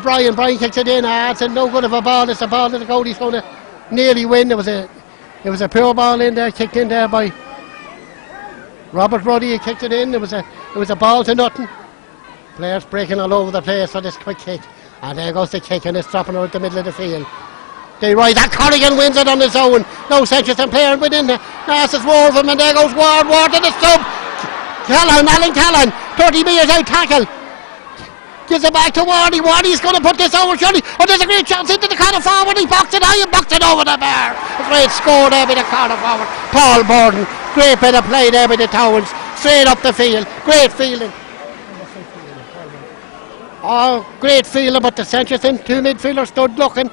Brian kicks it in. It's a no good of a ball. It's a ball that the goalie's going to nearly win. It was a poor ball in there, kicked in there by Robert Ruddy. He kicked it in. It was a ball to nothing. Players breaking all over the place for this quick kick. And there goes the kick, and it's dropping out the middle of the field. They rise, and Corrigan wins it on his own. No Seneschalstown player within the passes Wolfe, and there goes Ward to the sub. Alan Callahan, 30 metres out tackle. Gives it back to Wardy. Wardy's going to put this over, surely. Oh, there's a great chance into the corner forward. He boxed it high and boxed it over the bar. A great score there by the corner forward, Paul Borden. Great bit of play there by the Towns. Straight up the field. Great feeling. Oh, great feeling, but the Seneschalstown 2 midfielders stood looking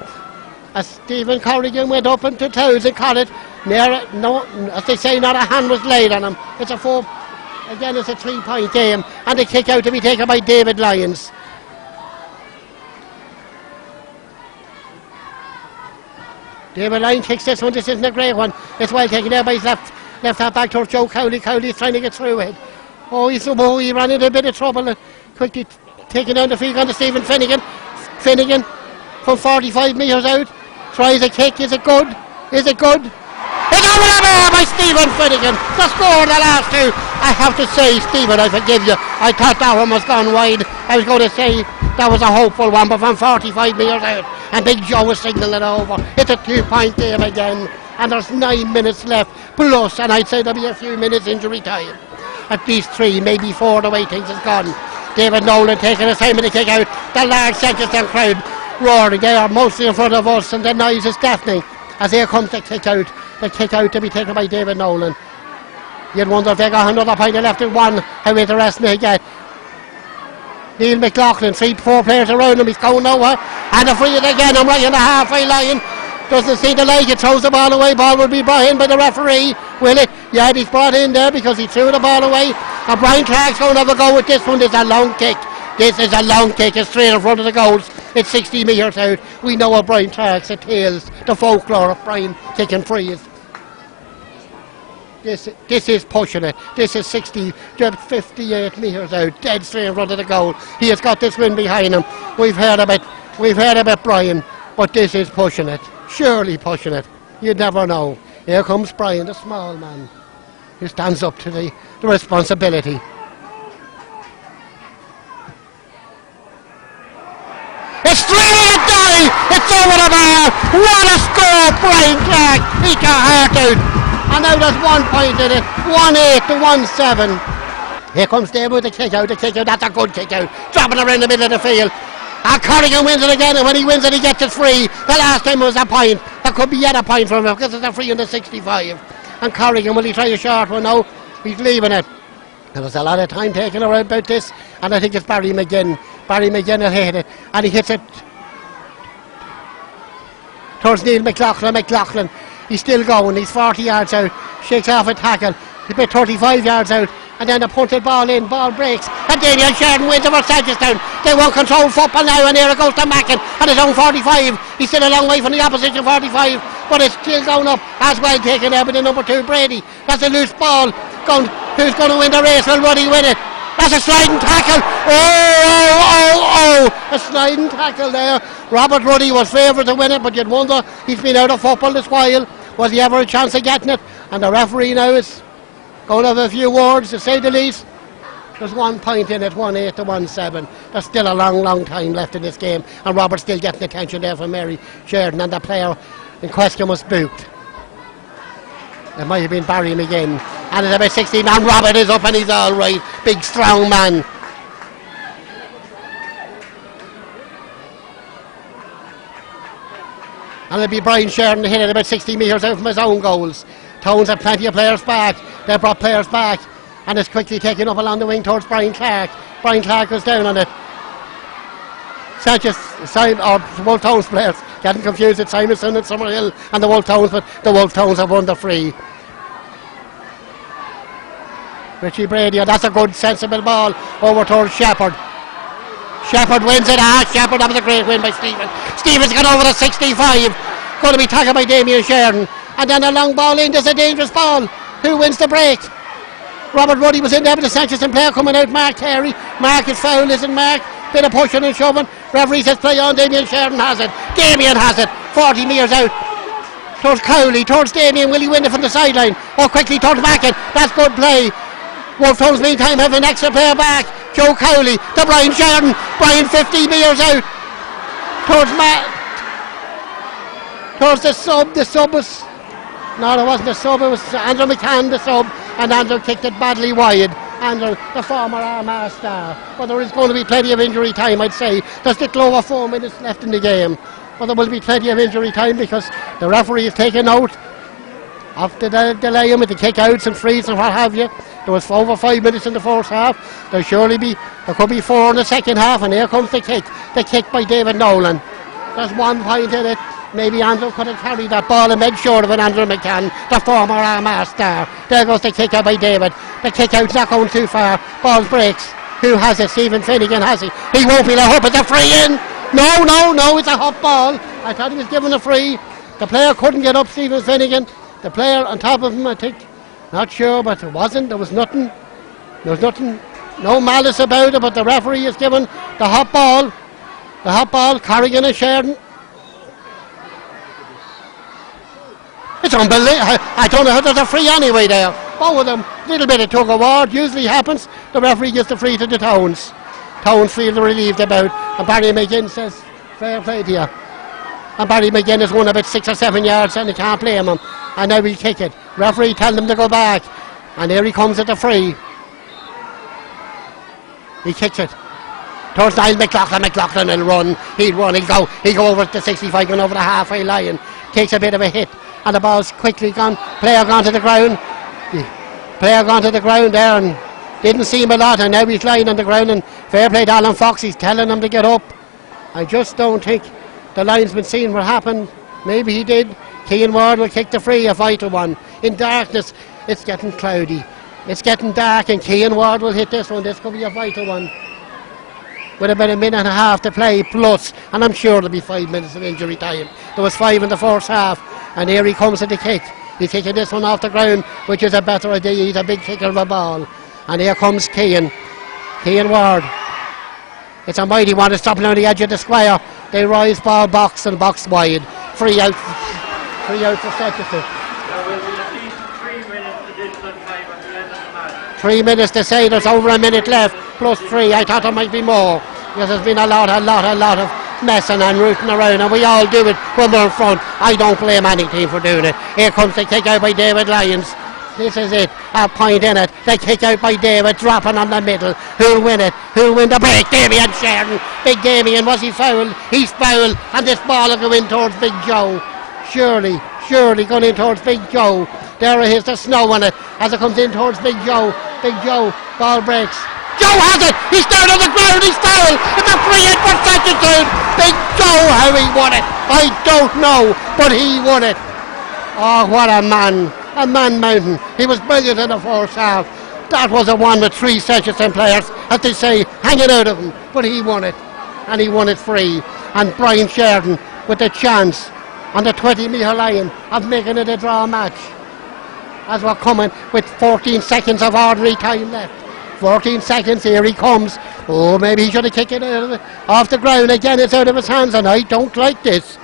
as Stephen Corrigan went up into Towns and caught it. As they say, not a hand was laid on him. It's a 3-point game, and the kick out to be taken by David Lyons. David Lyons kicks this one. This isn't a great one. It's well taken there by his left half back towards Joe Cowley. Cowley's trying to get through it. He ran into a bit of trouble. Quickly taking down the field on to Stephen Finnegan. Finnegan from 45 metres out. Tries a kick. Is it good? It's over the bar by Stephen Finnegan. The score of the last two. I have to say, Stephen, I forgive you. I thought that one was gone wide. I was going to say that was a hopeful one, but from 45 metres out. And Big Joe was signalling over. It's a 2-point game again. And there's 9 minutes left. Plus, and I'd say there'll be a few minutes injury time. At least 3, maybe 4, the way things has gone. David Nolan taking his time in the kick out. The large Seneschalstown crowd roaring. They are mostly in front of us, and the noise is deafening. As here comes the kick out. The kick out to be taken by David Nolan. You'd wonder if they got another point left in one, how interesting they get. Neil McLaughlin, 3-4 players around him, he's going nowhere. And a free again, I'm right on the halfway line. Doesn't see the leg, it throws the ball away. Ball will be brought in by the referee. Will it? Yeah, he's brought in there because he threw the ball away. And Brian Clark's going to have a go with this one. This is a long kick. This is a long kick. It's straight in front of the goals. It's 60 metres out. We know what Brian Clark's, the tales, the folklore of Brian kicking frees. This is pushing it. This is 58 metres out, dead straight in front of the goal. He has got this win behind him. We've heard about Brian, but this is pushing it. Surely pushing it. You'd never know. Here comes Brian, the small man, who stands up to the responsibility. It's 3-8. It's over the bar. What a score, Brian Clark. He got heart out. And now there's 1 point in it. 1-8 to 1-7. Here comes David with the kick out. That's a good kick out. Dropping around the middle of the field. And Corrigan wins it again, and when he wins it, he gets it free. The last time it was a point. That could be yet a point from him because it's a free in the 65. And Corrigan, will he try a short one now? He's leaving it. There's a lot of time taken around about this, and I think it's Barry McGinn. Barry McGinn will hit it, and he hits it towards Neil McLaughlin. McLaughlin, he's still going. He's 40 yards out. Shakes off a tackle. He's about 35 yards out. And then a punted ball in, ball breaks, and Daniel Sheridan wins over Seneschalstown. They won't control football now, and here it goes to Mackin at his own 45. He's still a long way from the opposition 45, but it's still going up as well, taken there by the number 2 Brady. That's a loose ball. Who's going to win the race? Will Ruddy win it? That's a sliding tackle. A sliding tackle there. Robert Ruddy was favoured to win it, but you'd wonder, he's been out of football this while. Was he ever a chance of getting it? And the referee now is going to have a few words, to say the least. There's 1 point in it, 1-8 to 1-7. There's still a long time left in this game, and Robert's still getting attention there from Mary Sheridan, and the player in question was booked. It might have been Barry McGinn. And it's about 16, and Robert is up and he's all right. Big, strong man. And it'll be Brian Sheridan hitting about 60 metres out from his own goals. Towns have plenty of players back. They've brought players back. And it's quickly taken up along the wing towards Brian Clark. Brian Clark was down on it. Wolfe Towns players getting confused with Simonson and Summerhill and the Wolfe Towns, but the Wolfe Towns have won the free. Richie Brady, and that's a good sensible ball over towards Shepherd. Shepherd wins it. Shepherd, that was a great win by Stephen. Stephen's got over the 65. Going to be tackled by Damien Sheridan. And then a long ball in, there's a dangerous ball. Who wins the break? Robert Ruddy was in there with the Seneschalstown player coming out, Mark Terry. Mark is foul, isn't Mark? Bit of pushing and shoving. Referee says play on. Damien Sheridan has it. Damien has it. 40 metres out. Towards Cowley. Towards Damien. Will he win it from the sideline? Or quickly towards Mackin. That's good play. Wolfe Towns meantime have an extra player back. Joe Cowley to Brian Sheridan. Brian 50 metres out. Towards the sub. The sub was... No, it wasn't the sub. It was Andrew McCann, the sub. And Andrew kicked it badly wide. Andrew, the former Armagh star. But there is going to be plenty of injury time, I'd say. There's little over 4 minutes left in the game. But there will be plenty of injury time because the referee is taken out of the delay with the kick-outs and frees and what have you. There was over 5 minutes in the first half. There could be 4 in the second half, and here comes the kick by David Nolan. There's 1 point in it. Maybe Andrew could have carried that ball and made sure of it. Andrew McCann, the former Armagh star. There goes the kick out by David. The kick out's not going too far. Ball breaks. Who has it? Stephen Finnegan has it. He won't be the hoop. It's a free in. No, it's a hot ball. I thought he was given a free. The player couldn't get up, Stephen Finnegan. The player on top of him, I think. Not sure, but it wasn't. There was nothing. No malice about it, but the referee is given the hot ball. The hot ball, Corrigan and Sheridan. It's unbelievable. I don't know how there's a free anyway there. Both of them, a little bit of tug of war, usually happens. The referee gives the free to the Towns. Towns feel relieved about. And Barry McGinn says, fair play to you. And Barry McGinn has won about 6 or 7 yards and he can't blame him. And now he'll kick it. Referee tells him to go back. And here he comes at the free. He kicks it. Towards Niall McLaughlin. McLaughlin will run. He'll run. He'll go over the 65 and over the halfway line. Takes a bit of a hit. And the ball's quickly gone. Player gone to the ground. Player gone to the ground there, and Didn't see him a lot, and now he's lying on the ground, and fair play to Alan Fox, he's telling him to get up. I just don't think the linesman seen what happened. Maybe he did. Keegan Ward will kick the free, a vital one. In darkness, it's getting cloudy. It's getting dark, and Keegan Ward will hit this one. This could be a vital one. With about a minute and a half to play plus, and I'm sure there'll be 5 minutes of injury time. There was 5 in the first half, and here he comes at the kick. He's kicking this one off the ground, which is a better idea. He's a big kicker of a ball. And here comes Keegan Ward. It's a mighty one. It's stopping on the edge of the square. They rise ball box and box wide. Free out for Seneschalstown. There will be at least 3 minutes additional time at the end of the match. 3 minutes to say there's over a minute left, plus 3. I thought there might be more, because there's been a lot of messing and rooting around, and we all do it when we're in front. I don't blame any team for doing it. Here comes the kick out by David Lyons. This is it, a point in it. The kick out by David, dropping on the middle. Who'll win it? Who'll win the break? Damien Sheridan. Big Damien, was he fouled? He's fouled, and this ball will go in towards Big Joe. Surely going in towards Big Joe. There it is, the snow on it, as it comes in towards Big Joe. Big Joe, ball breaks. Joe has it! He's down on the ground, he's fouled! It's a free hit for Seneschalstown! Big Joe, how he won it! I don't know, but he won it. Oh, what a man. A man mountain. He was brilliant in the first half. That was a one with 3 Seneschalstown players, as they say, hanging out of him. But he won it. And he won it free. And Brian Sheridan with the chance on the 20-metre line of making it a draw match. As we're coming with 14 seconds of ordinary time left. 14 seconds, here he comes. Oh, maybe he should have kicked it off the ground. Again, it's out of his hands, and I don't like this.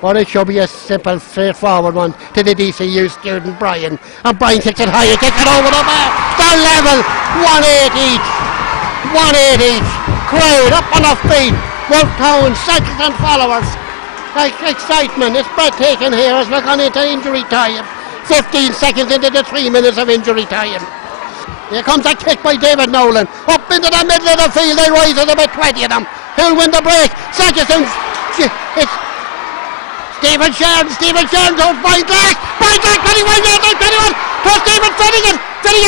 But it should be a simple, straightforward one to the DCU student, Brian. And Brian kicks it high, he kicks it over the bar. They're level, 1-8 each. 1-8 each. Crowd up on their feet. Wolfe Town, Seneschalstown followers. Like excitement, it's breathtaking here as we're going into injury time. 15 seconds into the 3 minutes of injury time. Here comes a kick by David Nolan. Up into the middle of the field, they rise at about 20 of them. Who'll win the break? Seneschalstown. It's Stephen Sheridan goes by Black, 21 yards out, 21, to Stephen Finnegan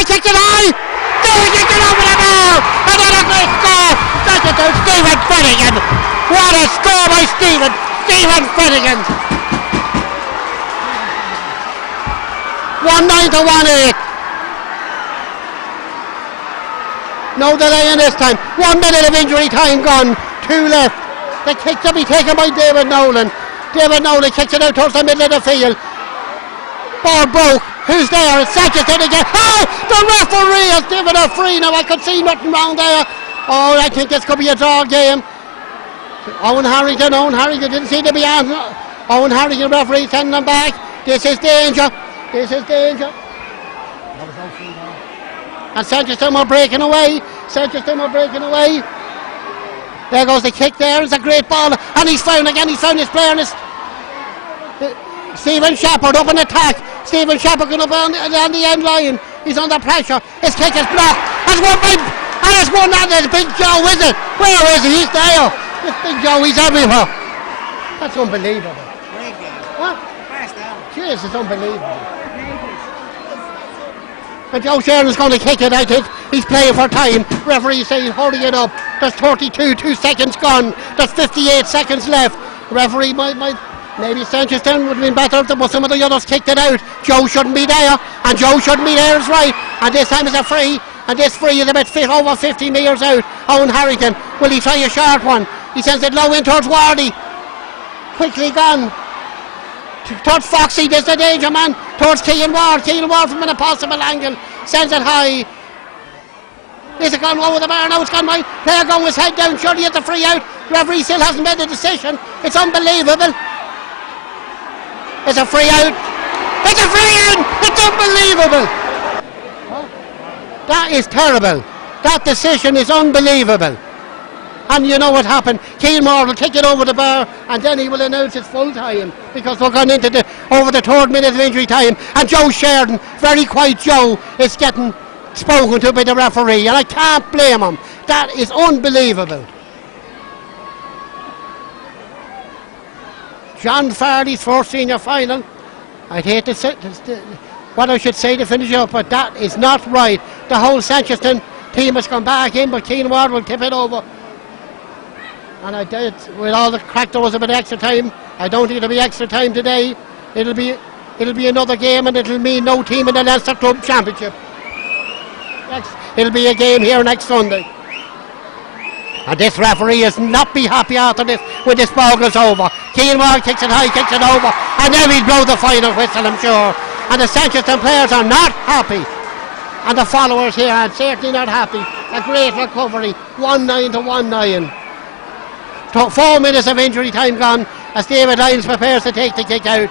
kicks it high, Stephen kicks it over the bar, and then a great score, Seneschalstown, Stephen Finnegan, what a score by Stephen Finnegan, 1-9 to 1-8, no delay in this time, 1 minute of injury time gone, 2 left, the kick to be taken by David Nolan. David Nolan kicks it out towards the middle of the field. Ball broke. Who's there? It's Seneschalstown again. Oh, the referee has given a free. Now I could see nothing wrong there. Oh, I think this could be a draw game. Owen Harrington didn't seem to be on. Owen Harrington, referee, sending them back. This is danger. And Seneschalstown were breaking away. There goes the kick there. It's a great ball. And he's found again. He's found his player. Stephen Shepherd up in attack. Stephen Shepherd going up on the end line. He's under pressure. His kick is blocked. It's one that is Big Joe, is it? Where is he? He's there. It's Big Joe. He's everywhere. That's unbelievable. What? Jeez, it's unbelievable. And Joe Sheridan's going to kick it, I think. He's playing for time. Referee saying, holding it up. There's 32, 2 seconds gone. There's 58 seconds left. Referee maybe Seneschalstown would have been better if some of the others kicked it out. Joe shouldn't be there. And Joe shouldn't be there is right. And this time it's a free. And this free is about over 50 metres out. Owen Harrington, will he try a short one? He sends it low in towards Wardy. Quickly gone. Towards Foxy, there's the danger man. Towards Keegan Ward from an impossible angle. Sends it high. Is it gone over the bar? No, it's gone wide. Player going with his head down. Surely it's a free out. Referee still hasn't made a decision. It's unbelievable. It's a free out. It's a free out. It's unbelievable. That is terrible. That decision is unbelievable. And you know what happened? Keegan Ward will kick it over the bar, and then he will announce it's full time, because we're going into over the 3rd minute of injury time. And Joe Sheridan, very quiet Joe, is getting spoken to by the referee, and I can't blame him. That is unbelievable. John Farley's first senior final. I'd hate to say, what I should say to finish up, but that is not right. The whole Seneschalstown team has come back in, but Keegan Ward will tip it over. And I did, with all the crack there was a bit of extra time. I don't think it'll be extra time today. It'll be another game, and it'll mean no team in the Leinster Club Championship. It'll be a game here next Sunday. And this referee is not be happy after this when this ball goes over. Keegan Ward kicks it high, kicks it over, and then he'll blow the final whistle, I'm sure. And the Seneschalstown players are not happy. And the followers here are certainly not happy. A great recovery, 1-9 to 1-9. 4 minutes of injury time gone as David Lyons prepares to take the kick out.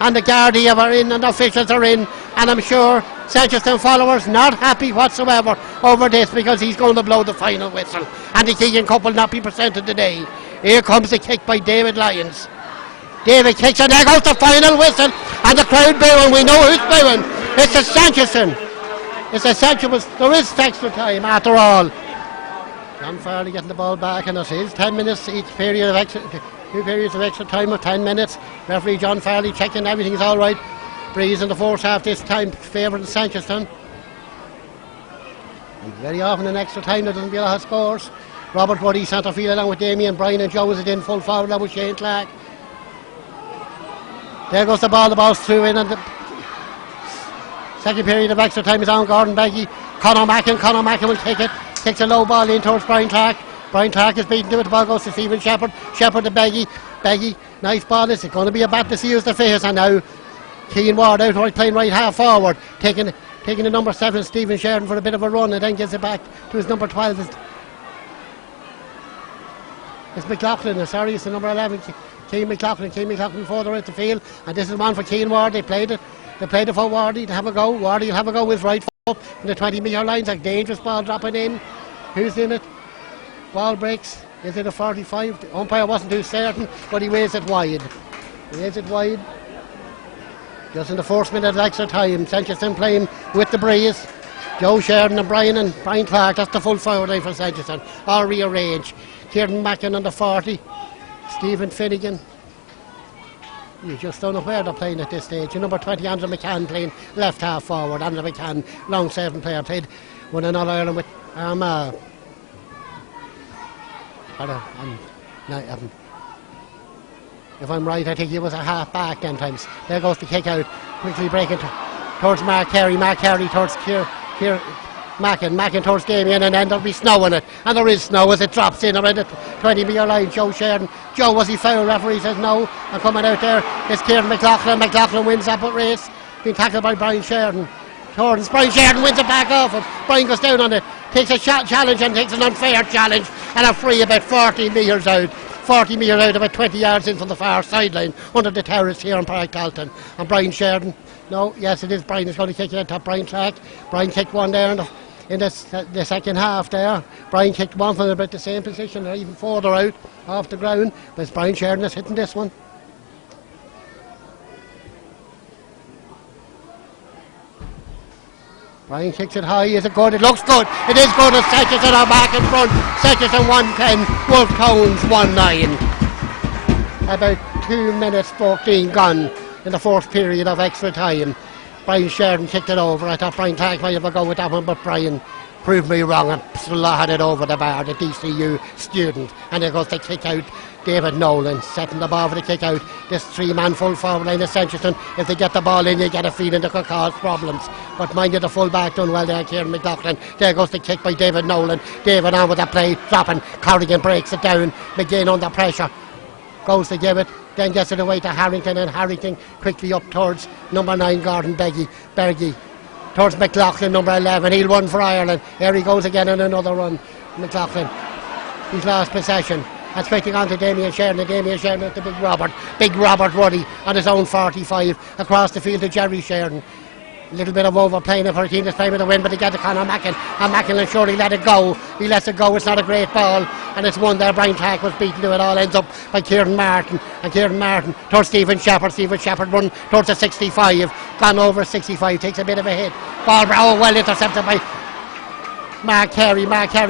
And the Gardaí are in and the officials are in, and I'm sure Seneschalstown followers not happy whatsoever over this because he's going to blow the final whistle and the Keegan Cup will not be presented today. Here comes the kick by David Lyons. David kicks and there goes the final whistle and the crowd booing. We know who's booing. It's the Seneschalstown. It's the Seneschalstown. There is extra time after all. John Farley getting the ball back, and it is 10 minutes each period of extra. 2 periods of extra time of 10 minutes. Referee John Farley checking everything's all right. Breeze in the fourth half this time favouring Seneschalstown. And very often in extra time there doesn't be a lot of scores. Robert Woody centre field along with Damien Bryan and Joe is it in full forward along with Shane Clark. There goes the ball's through in, and the second period of extra time is on. Gordon Beggy, Conor Mackin will take it. Takes a low ball in towards Brian Clark. Brian Clark is beaten to it. The ball goes to Stephen Shepherd. Shepherd to Beggy. Beggy, nice ball. Is it going to be a bat to see who's the fittest? And now Keegan Ward out right, playing right half forward. Taking the number 7, Stephen Sheridan, for a bit of a run, and then gives it back to his number 12. It's McLaughlin. Sorry, it's the number 11. Keane McLaughlin further out the field. And this is one for Keegan Ward. They played it for Wardy to have a go. Wardy will have a go with right foot in the 20-metre line. It's a dangerous ball dropping in. Who's in it? Ball breaks. Is it a 45? The umpire wasn't too certain, but he weighs it wide. Just in the first minute of extra time. Seneschalstown playing with the breeze. Joe Sheridan and Brian Clark. That's the full forward line for Seneschalstown. All rearranged. Kieran Mackin on the 40. Stephen Finnegan. You just don't know where they're playing at this stage. Number 20, Andrew McCann, playing left half forward. Andrew McCann, long 7 player, played won an All-Ireland with Armagh. If I'm right, I think he was a half back 10 times. There goes the kick out, quickly breaking towards Mark Carey towards Mackin towards Damien, and then there'll be snow in it. And there is snow as it drops in around the 20-metre line. Joe Sheridan. Joe, was he foul? Referee says no. And coming out there is Kieran McLaughlin. McLaughlin wins that race. Being tackled by Brian Sheridan. Brian Sheridan wins it back off him. Brian goes down on it. Takes a challenge and takes an unfair challenge. And a free about 40 metres out. 40 metres out, about 20 yards in from the far sideline under the terrace here in Park Calton. And Brian Sheridan, yes it is, Brian is going to kick it on top Brian Clark. Brian kicked one there in the second half there. Brian kicked one from about the same position, or even further out off the ground. But it's Brian Sheridan that's hitting this one. Brian kicks it high. Is it good? It looks good. It is good. As Seneschalstown are back in front. Seneschalstown 110, Wolfe Towns 19. About 2 minutes 14 gone in the fourth period of extra time. Brian Sheridan kicked it over. I thought Brian Clark might have a go with that one, but Brian proved me wrong and slotted it over the bar, the DCU student. And there goes the kick out. David Nolan setting the ball for the kick out. This 3-man full forward line of Seneschalstown. If they get the ball in, you get a feeling they could cause problems. But mind you, the full back done well there, Kieran McLaughlin. There goes the kick by David Nolan. David on with the play, dropping. Corrigan breaks it down. McGinn under pressure. Goes to give it. Then gets it away to Harrington, and Harrington quickly up towards number 9, Gordon Bergie. Towards McLaughlin, number 11. He'll run for Ireland. Here he goes again on another run. McLaughlin. He's lost possession. That's quickly on to Damien Sheridan. Damien Sheridan at the Big Robert Ruddy on his own 45 across the field to Jerry Sheridan. A little bit of overplaying for a team that's playing with the win, but they get to Conor Mackin. And Mackin will surely let it go. He lets it go. It's not a great ball. And it's one there. Brian Clark was beaten to it. All ends up by Kieran Martin. And Kieran Martin towards Stephen Shepherd. Stephen Shepherd run towards the 65. Gone over 65. Takes a bit of a hit. Ball well intercepted by Mark Carey,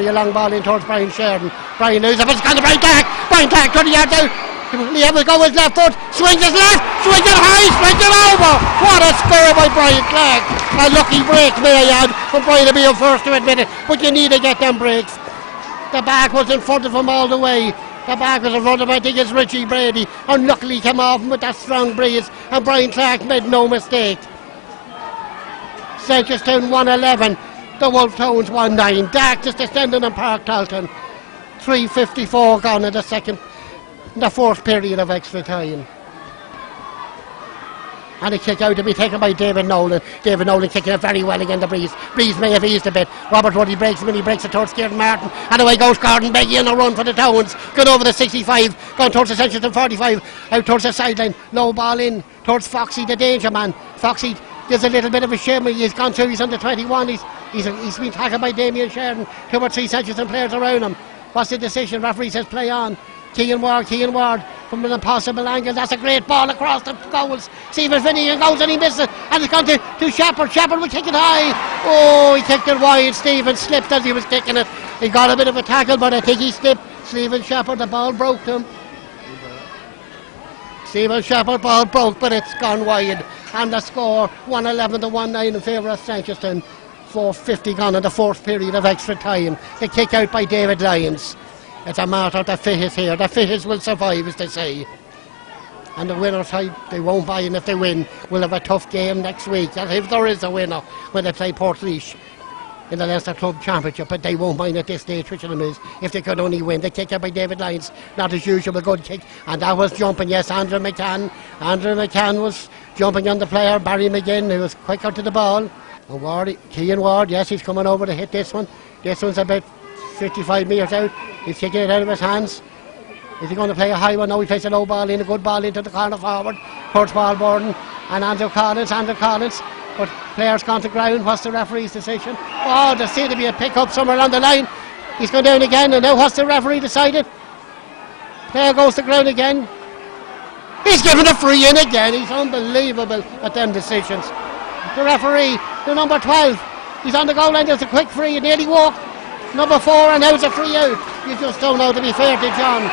a long ball in towards Brian Sheridan. Brian loses it, but it's gone to Brian Clark. Brian Clark 20 yards out. Liam will go his left foot, swings his left, swings it high, swings it over. What a score by Brian Clark. A lucky break, may I add, for Brian to be the first to admit it, but you need to get them breaks. The back was in front of him all the way. The back was in front of him, I think it's Richie Brady. Unluckily came off him with that strong breeze, and Brian Clark made no mistake. Seneschalstown 1-11, the Wolfe Towns 1-9. Dark just extending in Park Talton. 3:54 gone in the fourth period of extra time. And a kick out to be taken by David Nolan. David Nolan kicking it very well again, the breeze. Breeze may have eased a bit. Robert Woody breaks him and he breaks it towards Kieran Martin. And away goes Gordon Beggy in a run for the Towns. Going over the 65, going towards the Seneschalstown 45, out towards the sideline. Low ball in towards Foxy, the danger man. Foxy gives a little bit of a shimmer. He's gone through, he's under 21. He's been tackled by Damien Sheridan. 2 or 3 Seneschalstown players around him. What's the decision? Referee says play on. Keegan Ward from an impossible angle. That's a great ball across the goals. Stephen Finnegan goes and he misses it. And it's gone to Shepherd. Shepherd will kick it high. Oh, he kicked it wide. Stephen slipped as he was kicking it. He got a bit of a tackle, but I think he slipped. Stephen Shepherd, the ball broke to him. Stephen Shepherd, ball broke, but it's gone wide. And the score, 1-11 to 1-9 in favour of Seneschalstown. 4:50 gone in the fourth period of extra time. The kick out by David Lyons. It's a matter of the fittest here. The fittest will survive, as they say. And the winner side, they won't buy, and if they win, we'll have a tough game next week. And if there is a winner, when they play Portlaoise in the Leinster Club Championship, but they won't mind at this stage which of them is, if they could only win. The kick out by David Lyons, not as usual, a good kick. And that was jumping, yes, Andrew McCann. Andrew McCann was jumping on the player, Barry McGinn, who was quicker to the ball. And Keegan Ward, yes, he's coming over to hit this one. This one's about 55 metres out. He's kicking it out of his hands. Is he going to play a high one? No, he plays a low ball in, a good ball into the corner forward. Towards Borden and Andrew Collins. But players gone to ground. What's the referee's decision? Oh, there seemed to be a pick-up somewhere on the line. He's gone down again, and now what's the referee decided? Player goes to ground again. He's given a free in again. He's unbelievable at them decisions. The referee, the number 12, he's on the goal line. There's a quick free, and nearly walked. Number 4, and now it's a free out. You just don't know, to be fair to John.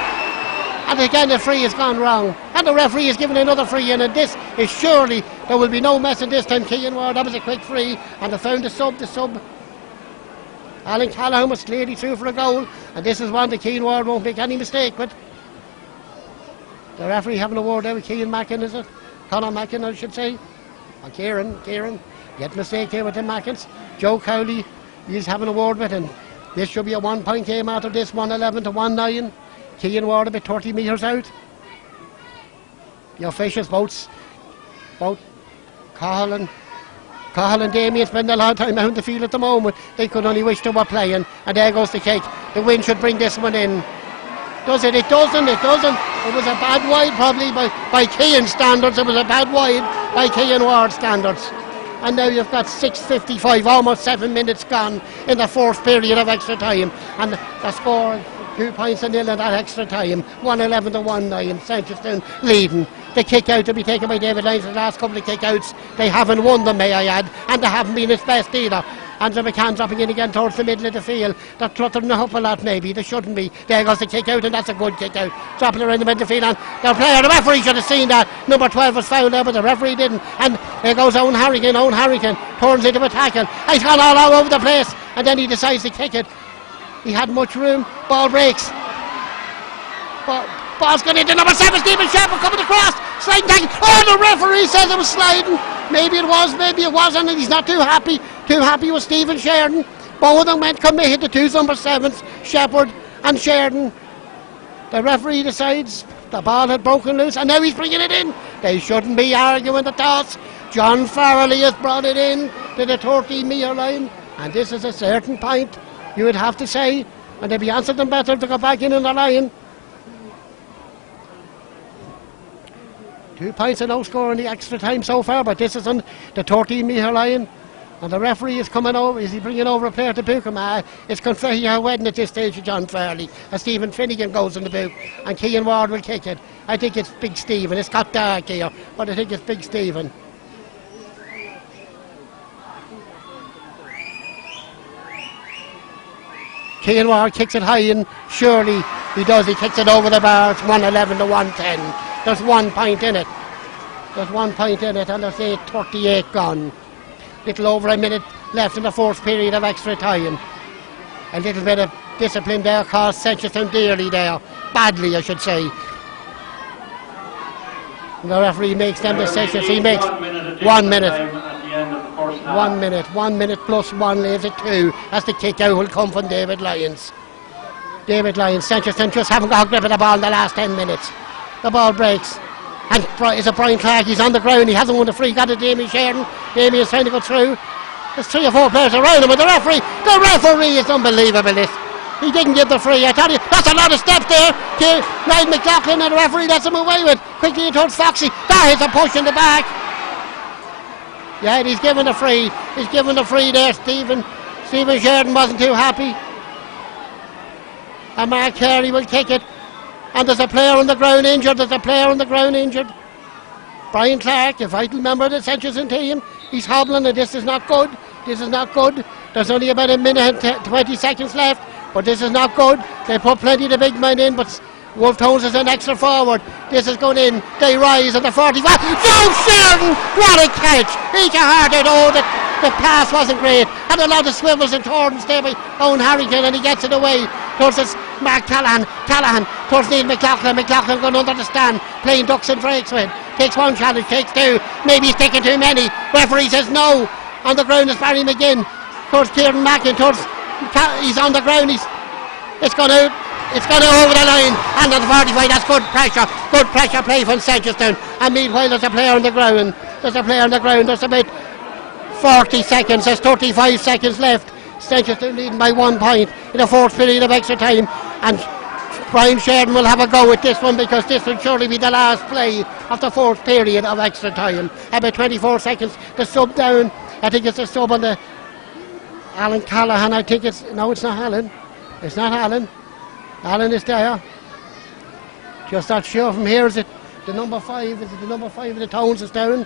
And again, the free has gone wrong. And the referee has given another free in, and this is surely, there will be no messing this time. Keegan Ward, that was a quick free, and they found the sub. Alan Callaghan was clearly through for a goal, and this is one that Keegan Ward won't make any mistake with. The referee having a word there with Keegan Mackin, is it? Conor Mackin, I should say. Or Kieran, get mistake here with the Mackins. Joe Cowley, he's having a word with him. This should be a 1-point game out of this, 1-11 to 1-9. Keegan Ward about 30 metres out. The officials, both Cahill and Damien spend a lot of time out in the field at the moment. They could only wish they were playing. And there goes the kick. The wind should bring this one in. Does it? It doesn't. It was a bad wide probably by Keegan standards. It was a bad wide by Keegan Ward standards. And now you've got 6:55, almost 7 minutes gone in the fourth period of extra time. And the score, 2 points to nil in that extra time. 1-11 to 1-9, Seneschalstown leading. The kick out to be taken by David Lyons. The last couple of kick outs, they haven't won them, may I add, and they haven't been his best either. Andrew McCann dropping in again towards the middle of the field. They're cluttering up a lot, maybe. They shouldn't be. There goes the kick out, and that's a good kick out. Dropping around the middle of the field, and the referee should have seen that. Number 12 was fouled there, but the referee didn't. And there goes Owen Harrington. Owen Harrington turns into a tackle. He's gone all over the place, and then he decides to kick it. He had much room. Ball breaks. Ball's gone into number 7, Stephen Shepherd coming across. Sliding tackle. Oh, the referee says it was sliding. Maybe it was, maybe it wasn't, and he's not too happy. Too happy with Stephen Sheridan. Both of them went hit the 2 number 7s, Shepherd and Sheridan. The referee decides the ball had broken loose, and now he's bringing it in. They shouldn't be arguing the toss. John Farrelly has brought it in to the 13-metre line, and this is a certain point, you would have to say, and they'd be answered them better to go back in the line. 2 points and no score in the extra time so far, but this is on the 13-metre line. And the referee is coming over. Is he bringing over a player to book him? It's confetti or wedding at this stage of John Farley. And Stephen Finnegan goes in the book. And Keegan Ward will kick it. I think it's Big Stephen. It's got dark here, but I think it's Big Stephen. Keegan Ward kicks it high, and surely he does. He kicks it over the bar. It's 111 to 110. There's 1 point in it. There's 1 point in it, and there's 8:38 gone. Little over a minute left in the fourth period of extra time. A little bit of discipline there cost Seneschalstown dearly there. Badly, I should say. The referee makes them decisions. He makes 1 minute. 1 minute plus 1 leaves it 2. As the kick out will come from David Lyons. David Lyons, Seneschalstown just haven't got a grip of the ball in the last 10 minutes. The ball breaks. And is it Brian Clark? He's on the ground. He hasn't won the free. Got it, Damien Sheridan. Damien's trying to go through. There's 3 or 4 players around him, but the referee is unbelievable. He didn't give the free. I tell you, that's a lot of steps there. Ryan McLaughlin and the referee lets him away with. Quickly towards Foxy. There is a push in the back. Yeah, he's given the free. He's given the free there, Stephen Sheridan wasn't too happy. And Mark Carey will kick it. And there's a player on the ground injured. Brian Clark, a vital member of the Seneschalstown team. He's hobbling, and this is not good. There's only about a minute and 20 seconds left, but this is not good. They put plenty of the big men in, but Wolfe Towns is an extra forward. This is going in. They rise at the 45. Joe Sheridan! What a catch! Each hearted. Oh, the pass wasn't great. Had a lot of swivels and turns there by Owen Harrington, and he gets it away towards this Mark Callahan towards Neil McLaughlin. McLaughlin going under the stand, playing ducks and drakes with. Takes 1 challenge, takes 2. Maybe he's taking too many. Referee says no. On the ground is Barry McGinn towards Kieran Mackin. He's on the ground. It's gone out. It's gone over the line, and on the 45, that's good pressure play from Seneschalstown. And meanwhile, there's a player on the ground. There's about 40 seconds, there's 35 seconds left. Seneschalstown leading by 1 point in the fourth period of extra time. And Brian Sheridan will have a go at this one, because this will surely be the last play of the fourth period of extra time. About 24 seconds, the sub down. I think it's a sub on the Alan Callahan. I think it's not Alan. It's not Alan. Alan is there. Just not sure from here. Is it the number 5? Is it the number 5 of the Towns is down?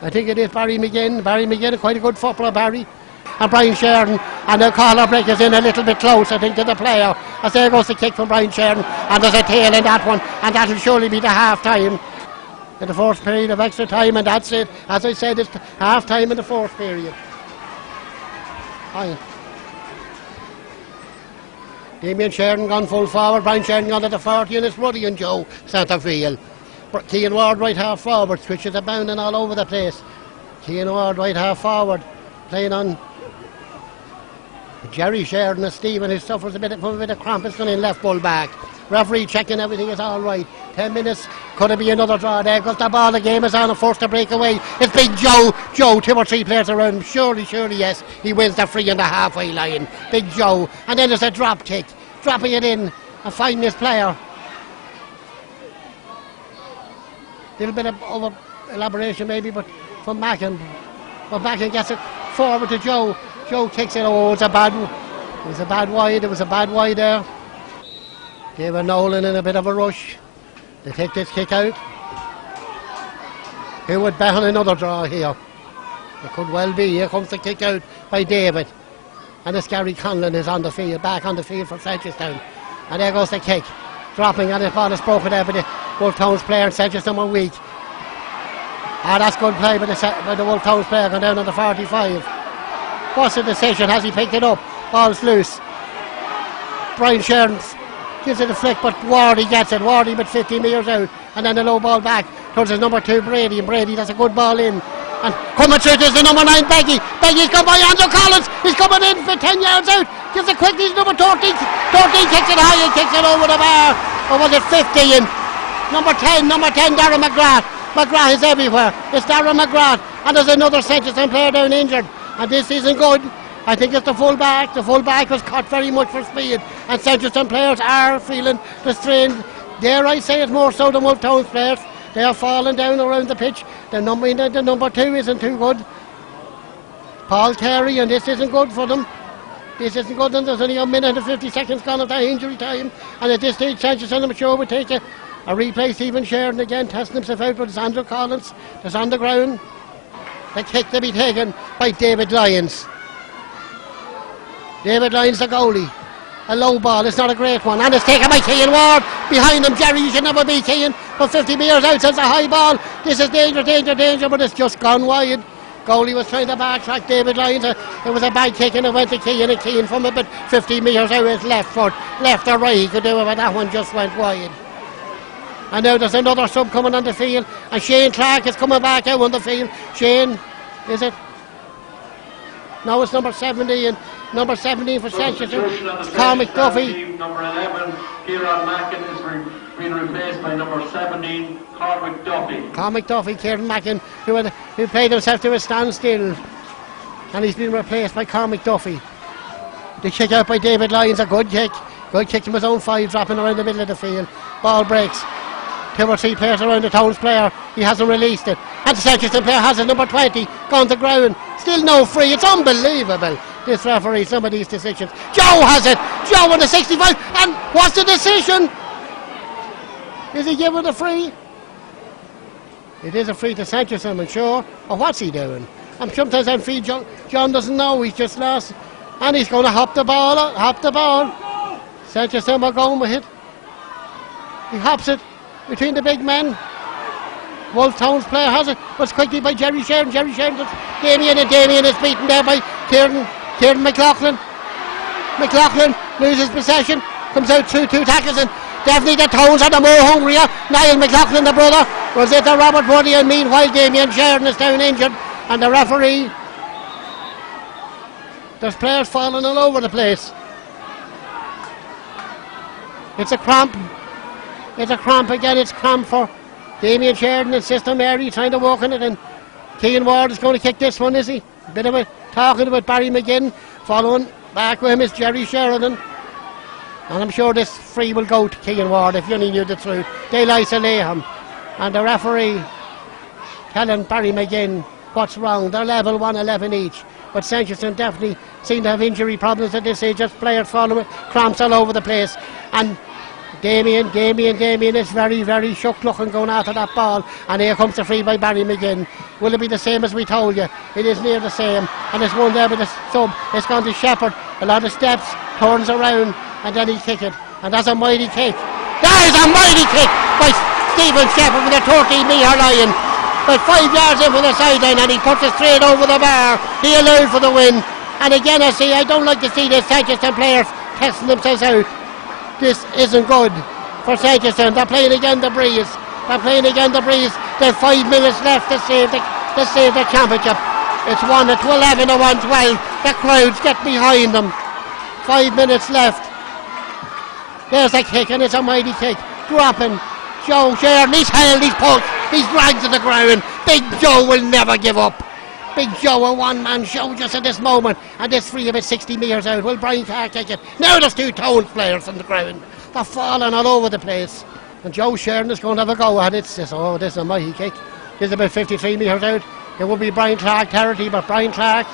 I think it is Barry McGinn. Barry McGinn, quite a good footballer, Barry. And Brian Sheridan, and the caller break is in a little bit close, I think, to the player. As there goes the kick from Brian Sheridan, and there's a tail in that one, and that will surely be the half time in the fourth period of extra time, and that's it. As I said, it's half time in the fourth period. Aye. Damien Sheridan gone full forward, Brian Sheridan gone to the 40, and it's Ruddy and Joe centre-field. Keegan Ward right half forward, switches are bounding all over the place. Keegan Ward right half forward, playing on Jerry Sheridan and Stephen, who suffers a bit of cramp. It's going in left full back. Referee checking everything is all right. 10 minutes, could it be another draw there? Goes the ball, the game is on and forced to break away. It's Big Joe. 2 or 3 players around him. Surely, yes. He wins the free on the halfway line. Big Joe. And then there's a drop kick. Dropping it in and finding his player. Little bit of over elaboration maybe, but from Mackin. But Mackin gets it forward to Joe. Joe kicks it. Oh, it was a bad wide. It was a bad wide there. David Nolan in a bit of a rush. They take this kick out. Who would bet on another draw here? It could well be. Here comes the kick out by David. And this Gary Conlon is on the field, back on the field for Seneschalstown. And there goes the kick. Dropping, and the ball is broken there by the Wolfe Towns player, and Seneschalstown were weak. That's good play by the Wolfe Towns player, going down on the 45. What's the decision? Has he picked it up? Ball's loose. Brian Sheridan gives it a flick, but Wardy gets it. Wardy but 50 metres out, and then the low ball back towards his number 2 Brady, and Brady that's a good ball in. And coming through is the number 9 Beggy. Beggy's come by Andrew Collins. He's coming in for 10 yards out. Gives it quick. He's number 13. 13 kicks it high and kicks it over the bar. Or was it 50? And number 10, Darren McGrath. McGrath is everywhere. It's Darren McGrath. And there's another Seneschalstown player down injured. And this isn't good. I think it's the full back. The full back was cut very much for speed. And Seneschalstown players are feeling the strain. Dare I say it, more so than Wolfe Towns players. They are falling down around the pitch. The number 2 isn't too good. Paul Carey, and this isn't good for them. This isn't good, and there's only a minute and 50 seconds gone of that injury time. And at this stage, Seneschalstown, I'm sure, would take a replay. Stephen Sheridan again testing himself out, but it's Andrew Collins that's on the ground. The kick to be taken by David Lyons. David Lyons, the goalie. A low ball, it's not a great one, and it's taken by Keegan Ward. Behind him, Jerry, you should never be Keegan, but 50 metres out, it's a high ball. This is danger, danger, danger, but it's just gone wide. Goalie was trying to backtrack David Lyons. It was a bad kick and it went to Keegan, and Keegan from about 50 metres out his left foot, left or right, he could do it, but that one just went wide. And now there's another sub coming on the field, and Shane Clark is coming back out on the field. Shane, is it? No, it's number 17. Number 17 for Seneschalstown. It's Carl McDuffie. Number 11, Kieran Mackin is being replaced by number 17, Carl McDuffie. Carl McDuffie, Kieran Mackin, who played himself to a standstill. And he's been replaced by Carl McDuffie. The kick out by David Lyons, a good kick. Good kick from his own 5, dropping around the middle of the field. Ball breaks. 2 or 3 players around the Towns player. He hasn't released it. And the Seneschalstown player has it, number 20, gone to ground. Still no free. It's unbelievable, this referee, some of these decisions. Joe has it. Joe on the 65. And what's the decision? Is he giving a free? It is a free to Seneschalstown, I'm sure. Or what's he doing? Sometimes I'm free. John doesn't know. He's just lost. And he's going to hop the ball. Seneschalstown are going with it. He hops it between the big men. Wolfe Towns player has it, but it's quickly by Jerry Sheridan. Jerry Sheridan, Damien, and Damien is beaten there by Kieran McLaughlin. McLaughlin loses possession, comes out through 2 tackles, and definitely the Towns are the more hungrier. Niall McLaughlin, the brother, was it to Robert Woody, and meanwhile Damien Sheridan is down injured, and the referee, there's players falling all over the place. It's a cramp. It's a cramp again. It's cramp for Damien Sheridan and Sister Mary trying to walk on it, and Keegan Ward is going to kick this one, is he? Bit of a talking about Barry McGinn. Following back with him is Jerry Sheridan, and I'm sure this free will go to Keegan Ward if you only knew the truth. They'll isolate him, and the referee telling Barry McGinn what's wrong. They're level 1-11 each, but Seneschalstown definitely seem to have injury problems at this age. Just players falling with cramps all over the place, and Damien is very, very shook looking going after that ball, and here comes the free by Barry McGinn. Will it be the same as we told you? It is near the same, and it's one there with the sub. It's gone to Shepherd, a lot of steps, turns around, and then he kick it, and that's a mighty kick. That is a mighty kick by Stephen Shepherd with a 13-metre line, but 5 yards in from the sideline, and he puts it straight over the bar. He allowed for the win, and again I don't like to see the Seneschalstown players testing themselves out. This isn't good for Seneschalstown. They're playing again the breeze. There's 5 minutes left to save the championship. It's 1-11 or 1-12. The crowds get behind them. 5 minutes left. There's a kick, and it's a mighty kick. Dropping. Joe Sheridan, he's held, he's pushed, he's dragged to the ground. Big Joe will never give up. Big Joe, a one-man show just at this moment, and this free about 60 metres out. Will Brian Clark kick it? Now there's 2 Towns players on the ground. They're falling all over the place, and Joe Sheridan is going to have a go at it. This is a mighty kick. This is about 53 metres out. It will be Brian Clark territory, but Brian Clark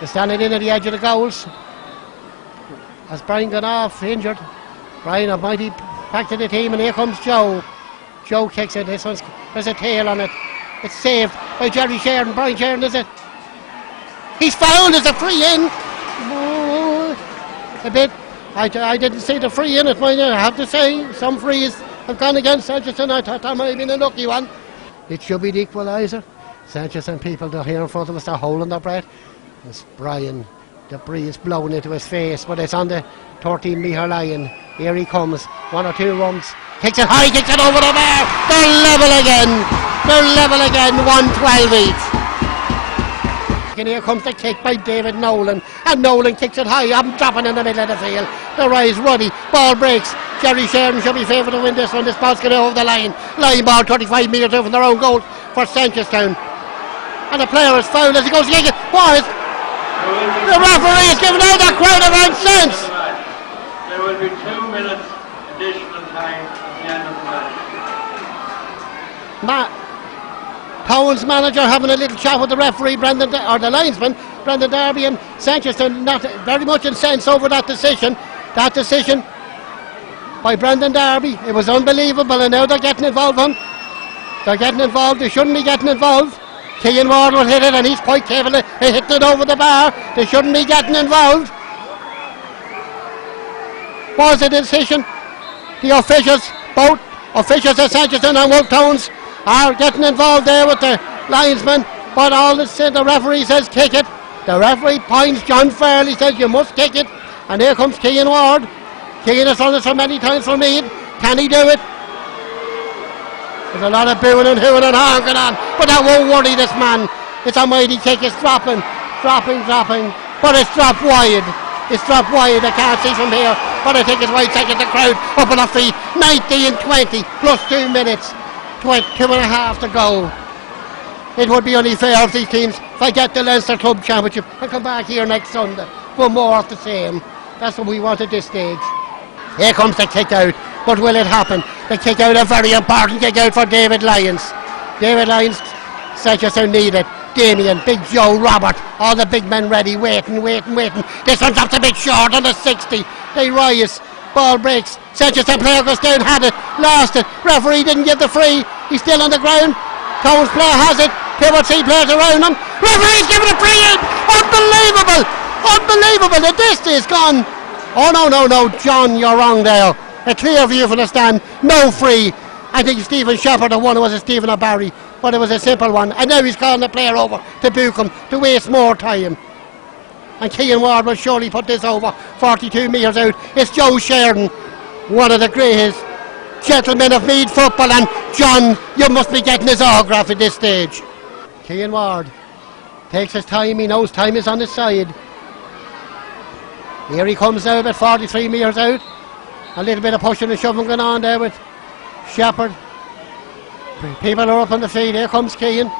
is standing in at the edge of the goals. Has Brian gone off injured? Brian, a mighty back to the team, and here comes Joe. Joe kicks it. There's a tail on it. It's saved by Jerry Sheridan. Brian Sheridan, is it? He's fouled. There's a free in. A bit. I didn't see the free in it, mind you. I have to say, some frees have gone against Seneschalstown. I thought that might have been a lucky one. It should be the equaliser. Seneschalstown people down here in front of us are holding their breath. It's Brian. The breeze blowing into his face, but it's on the 13-metre line. Here he comes. 1 or 2 runs. Kicks it high, kicks it over the bar. They're level again. 1-12 each. And here comes the kick by David Nolan. And Nolan kicks it high. I'm dropping in the middle of the field. The rise ruddy. Ball breaks. Jerry Sheridan should be favoured to win this one. This ball's going over the line. Line ball 35 metres out from their own goal for Seneschalstown. And the player is fouled as he goes to kick it. What is? The referee is giving out that crowd of nonsense. There will be 2 minutes additional time at the end of the match. Towns manager having a little chat with the referee, the linesman, Brendan Darby, and Seneschalstown not very much incensed over that decision. That decision by Brendan Darby, it was unbelievable, and now they're getting involved. They shouldn't be getting involved. Keegan Ward will hit it, and he's quite capable of hitting it over the bar. They shouldn't be getting involved. was the decision. The officials, both officials at Seneschalstown and Wolfe Towns, are getting involved there with the linesman, but all the referee says kick it. The referee points John Fairley, says you must kick it, and here comes Keegan Ward. Keegan has done it so many times for Meath. Can he do it? There's a lot of booing and hooing and honking on, but that won't worry this man. It's a mighty kick, it's dropping, but it's dropped wide. It's dropped wide, I can't see from here, but I think it's wide second, the crowd up on their feet. 90 and 20 plus 2 minutes, 2.5 to go. It would be only fair if these teams, if I get the Leinster Club Championship, I come back here next Sunday for more of the same. That's what we want at this stage. Here comes the kick out, but will it happen? The kick out, a very important kick out for David Lyons. David Lyons, Seneschalstown need it. Damien, Big Joe, Robert, all the big men ready, waiting. This one drops a bit short on the 60. They rise, ball breaks. Seneschalstown player goes down, had it, lost it. Referee didn't give the free. He's still on the ground. Towns player has it. Pivot C players around him. Referee's giving a free in. Unbelievable. The disc is gone. Oh no, John, you're wrong there. A clear view from the stand. No free. I think Stephen Shepherd, the one who was a Stephen O'Barry, but it was a simple one. And now he's calling the player over to book him to waste more time. And Keegan Ward will surely put this over. 42 metres out. It's Joe Sheridan, one of the greatest gentlemen of Meath football. And John, you must be getting his autograph at this stage. Keegan Ward takes his time. He knows time is on his side. Here he comes now, about 43 metres out. A little bit of pushing and shoving going on there with Shepherd. People are up on the feet. Here comes Keegan.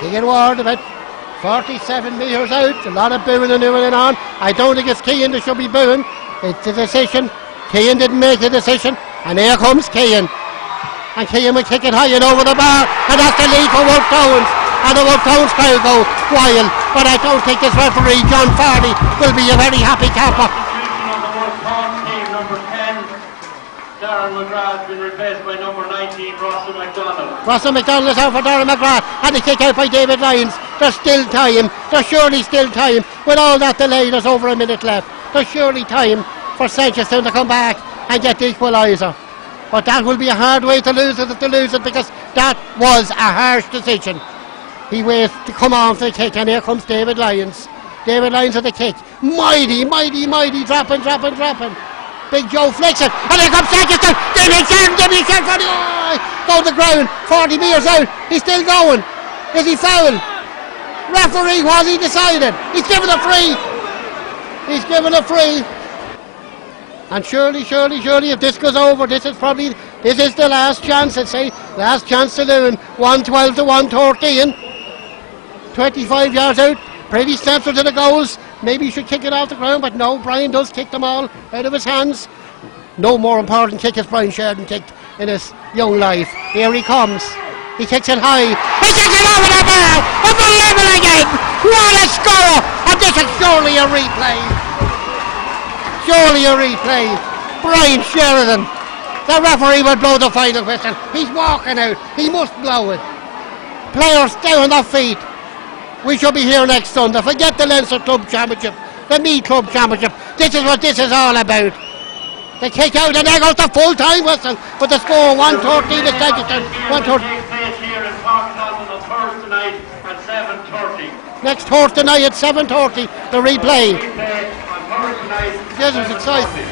Keegan Ward about 47 metres out. A lot of booing and hooing on. I don't think it's Keegan that should be booing. It's a decision. Keegan didn't make the decision. And here comes Keegan. And Keegan will kick it high and over the bar. And that's the lead for Wolfe Towns. And the Wolfe Towns crowd go wild. But I don't think this referee, John Farley, will be a very happy camper. On the Wolfe Towns team, number 10, Darren McGrath, been replaced by number 19, Russell McDonald. Russell McDonald is out for Darren McGrath. And the kick out by David Lyons. There's still time. There's surely still time. With all that delay, there's over a minute left. There's surely time for Seneschalstown to come back and get the equaliser. But that will be a hard way to lose it because that was a harsh decision. He waits to come on for the kick, and here comes David Lyons. David Lyons at the kick. Mighty, dropping. Big Joe flicks it, and here comes Seneschalstown. Damien Sheridan for the go to the ground, 40 metres out. He's still going. Is he fouled? Referee, was he decided? He's given a free. And surely, if this goes over, this is the last chance, I'd say. Last chance to win. 112 to 113. 25 yards out. Brady steps into the goals. Maybe he should kick it off the ground, but no, Brian does kick them all out of his hands. No more important kick as Brian Sheridan kicked in his young life. Here he comes. He kicks it high. He kicks it over the bar. Unbelievable again. What a score. And this is surely a replay. Brian Sheridan. The referee will blow the final whistle. He's walking out. He must blow it. Players down on their feet. We shall be here next Sunday. Forget the Leinster Club Championship, the Meath Club Championship. This is what this is all about. The kick out, and there goes the full-time whistle with the score 113 to Seneschalstown. 113. Next Thursday night at 7:30, the replay. This is exciting.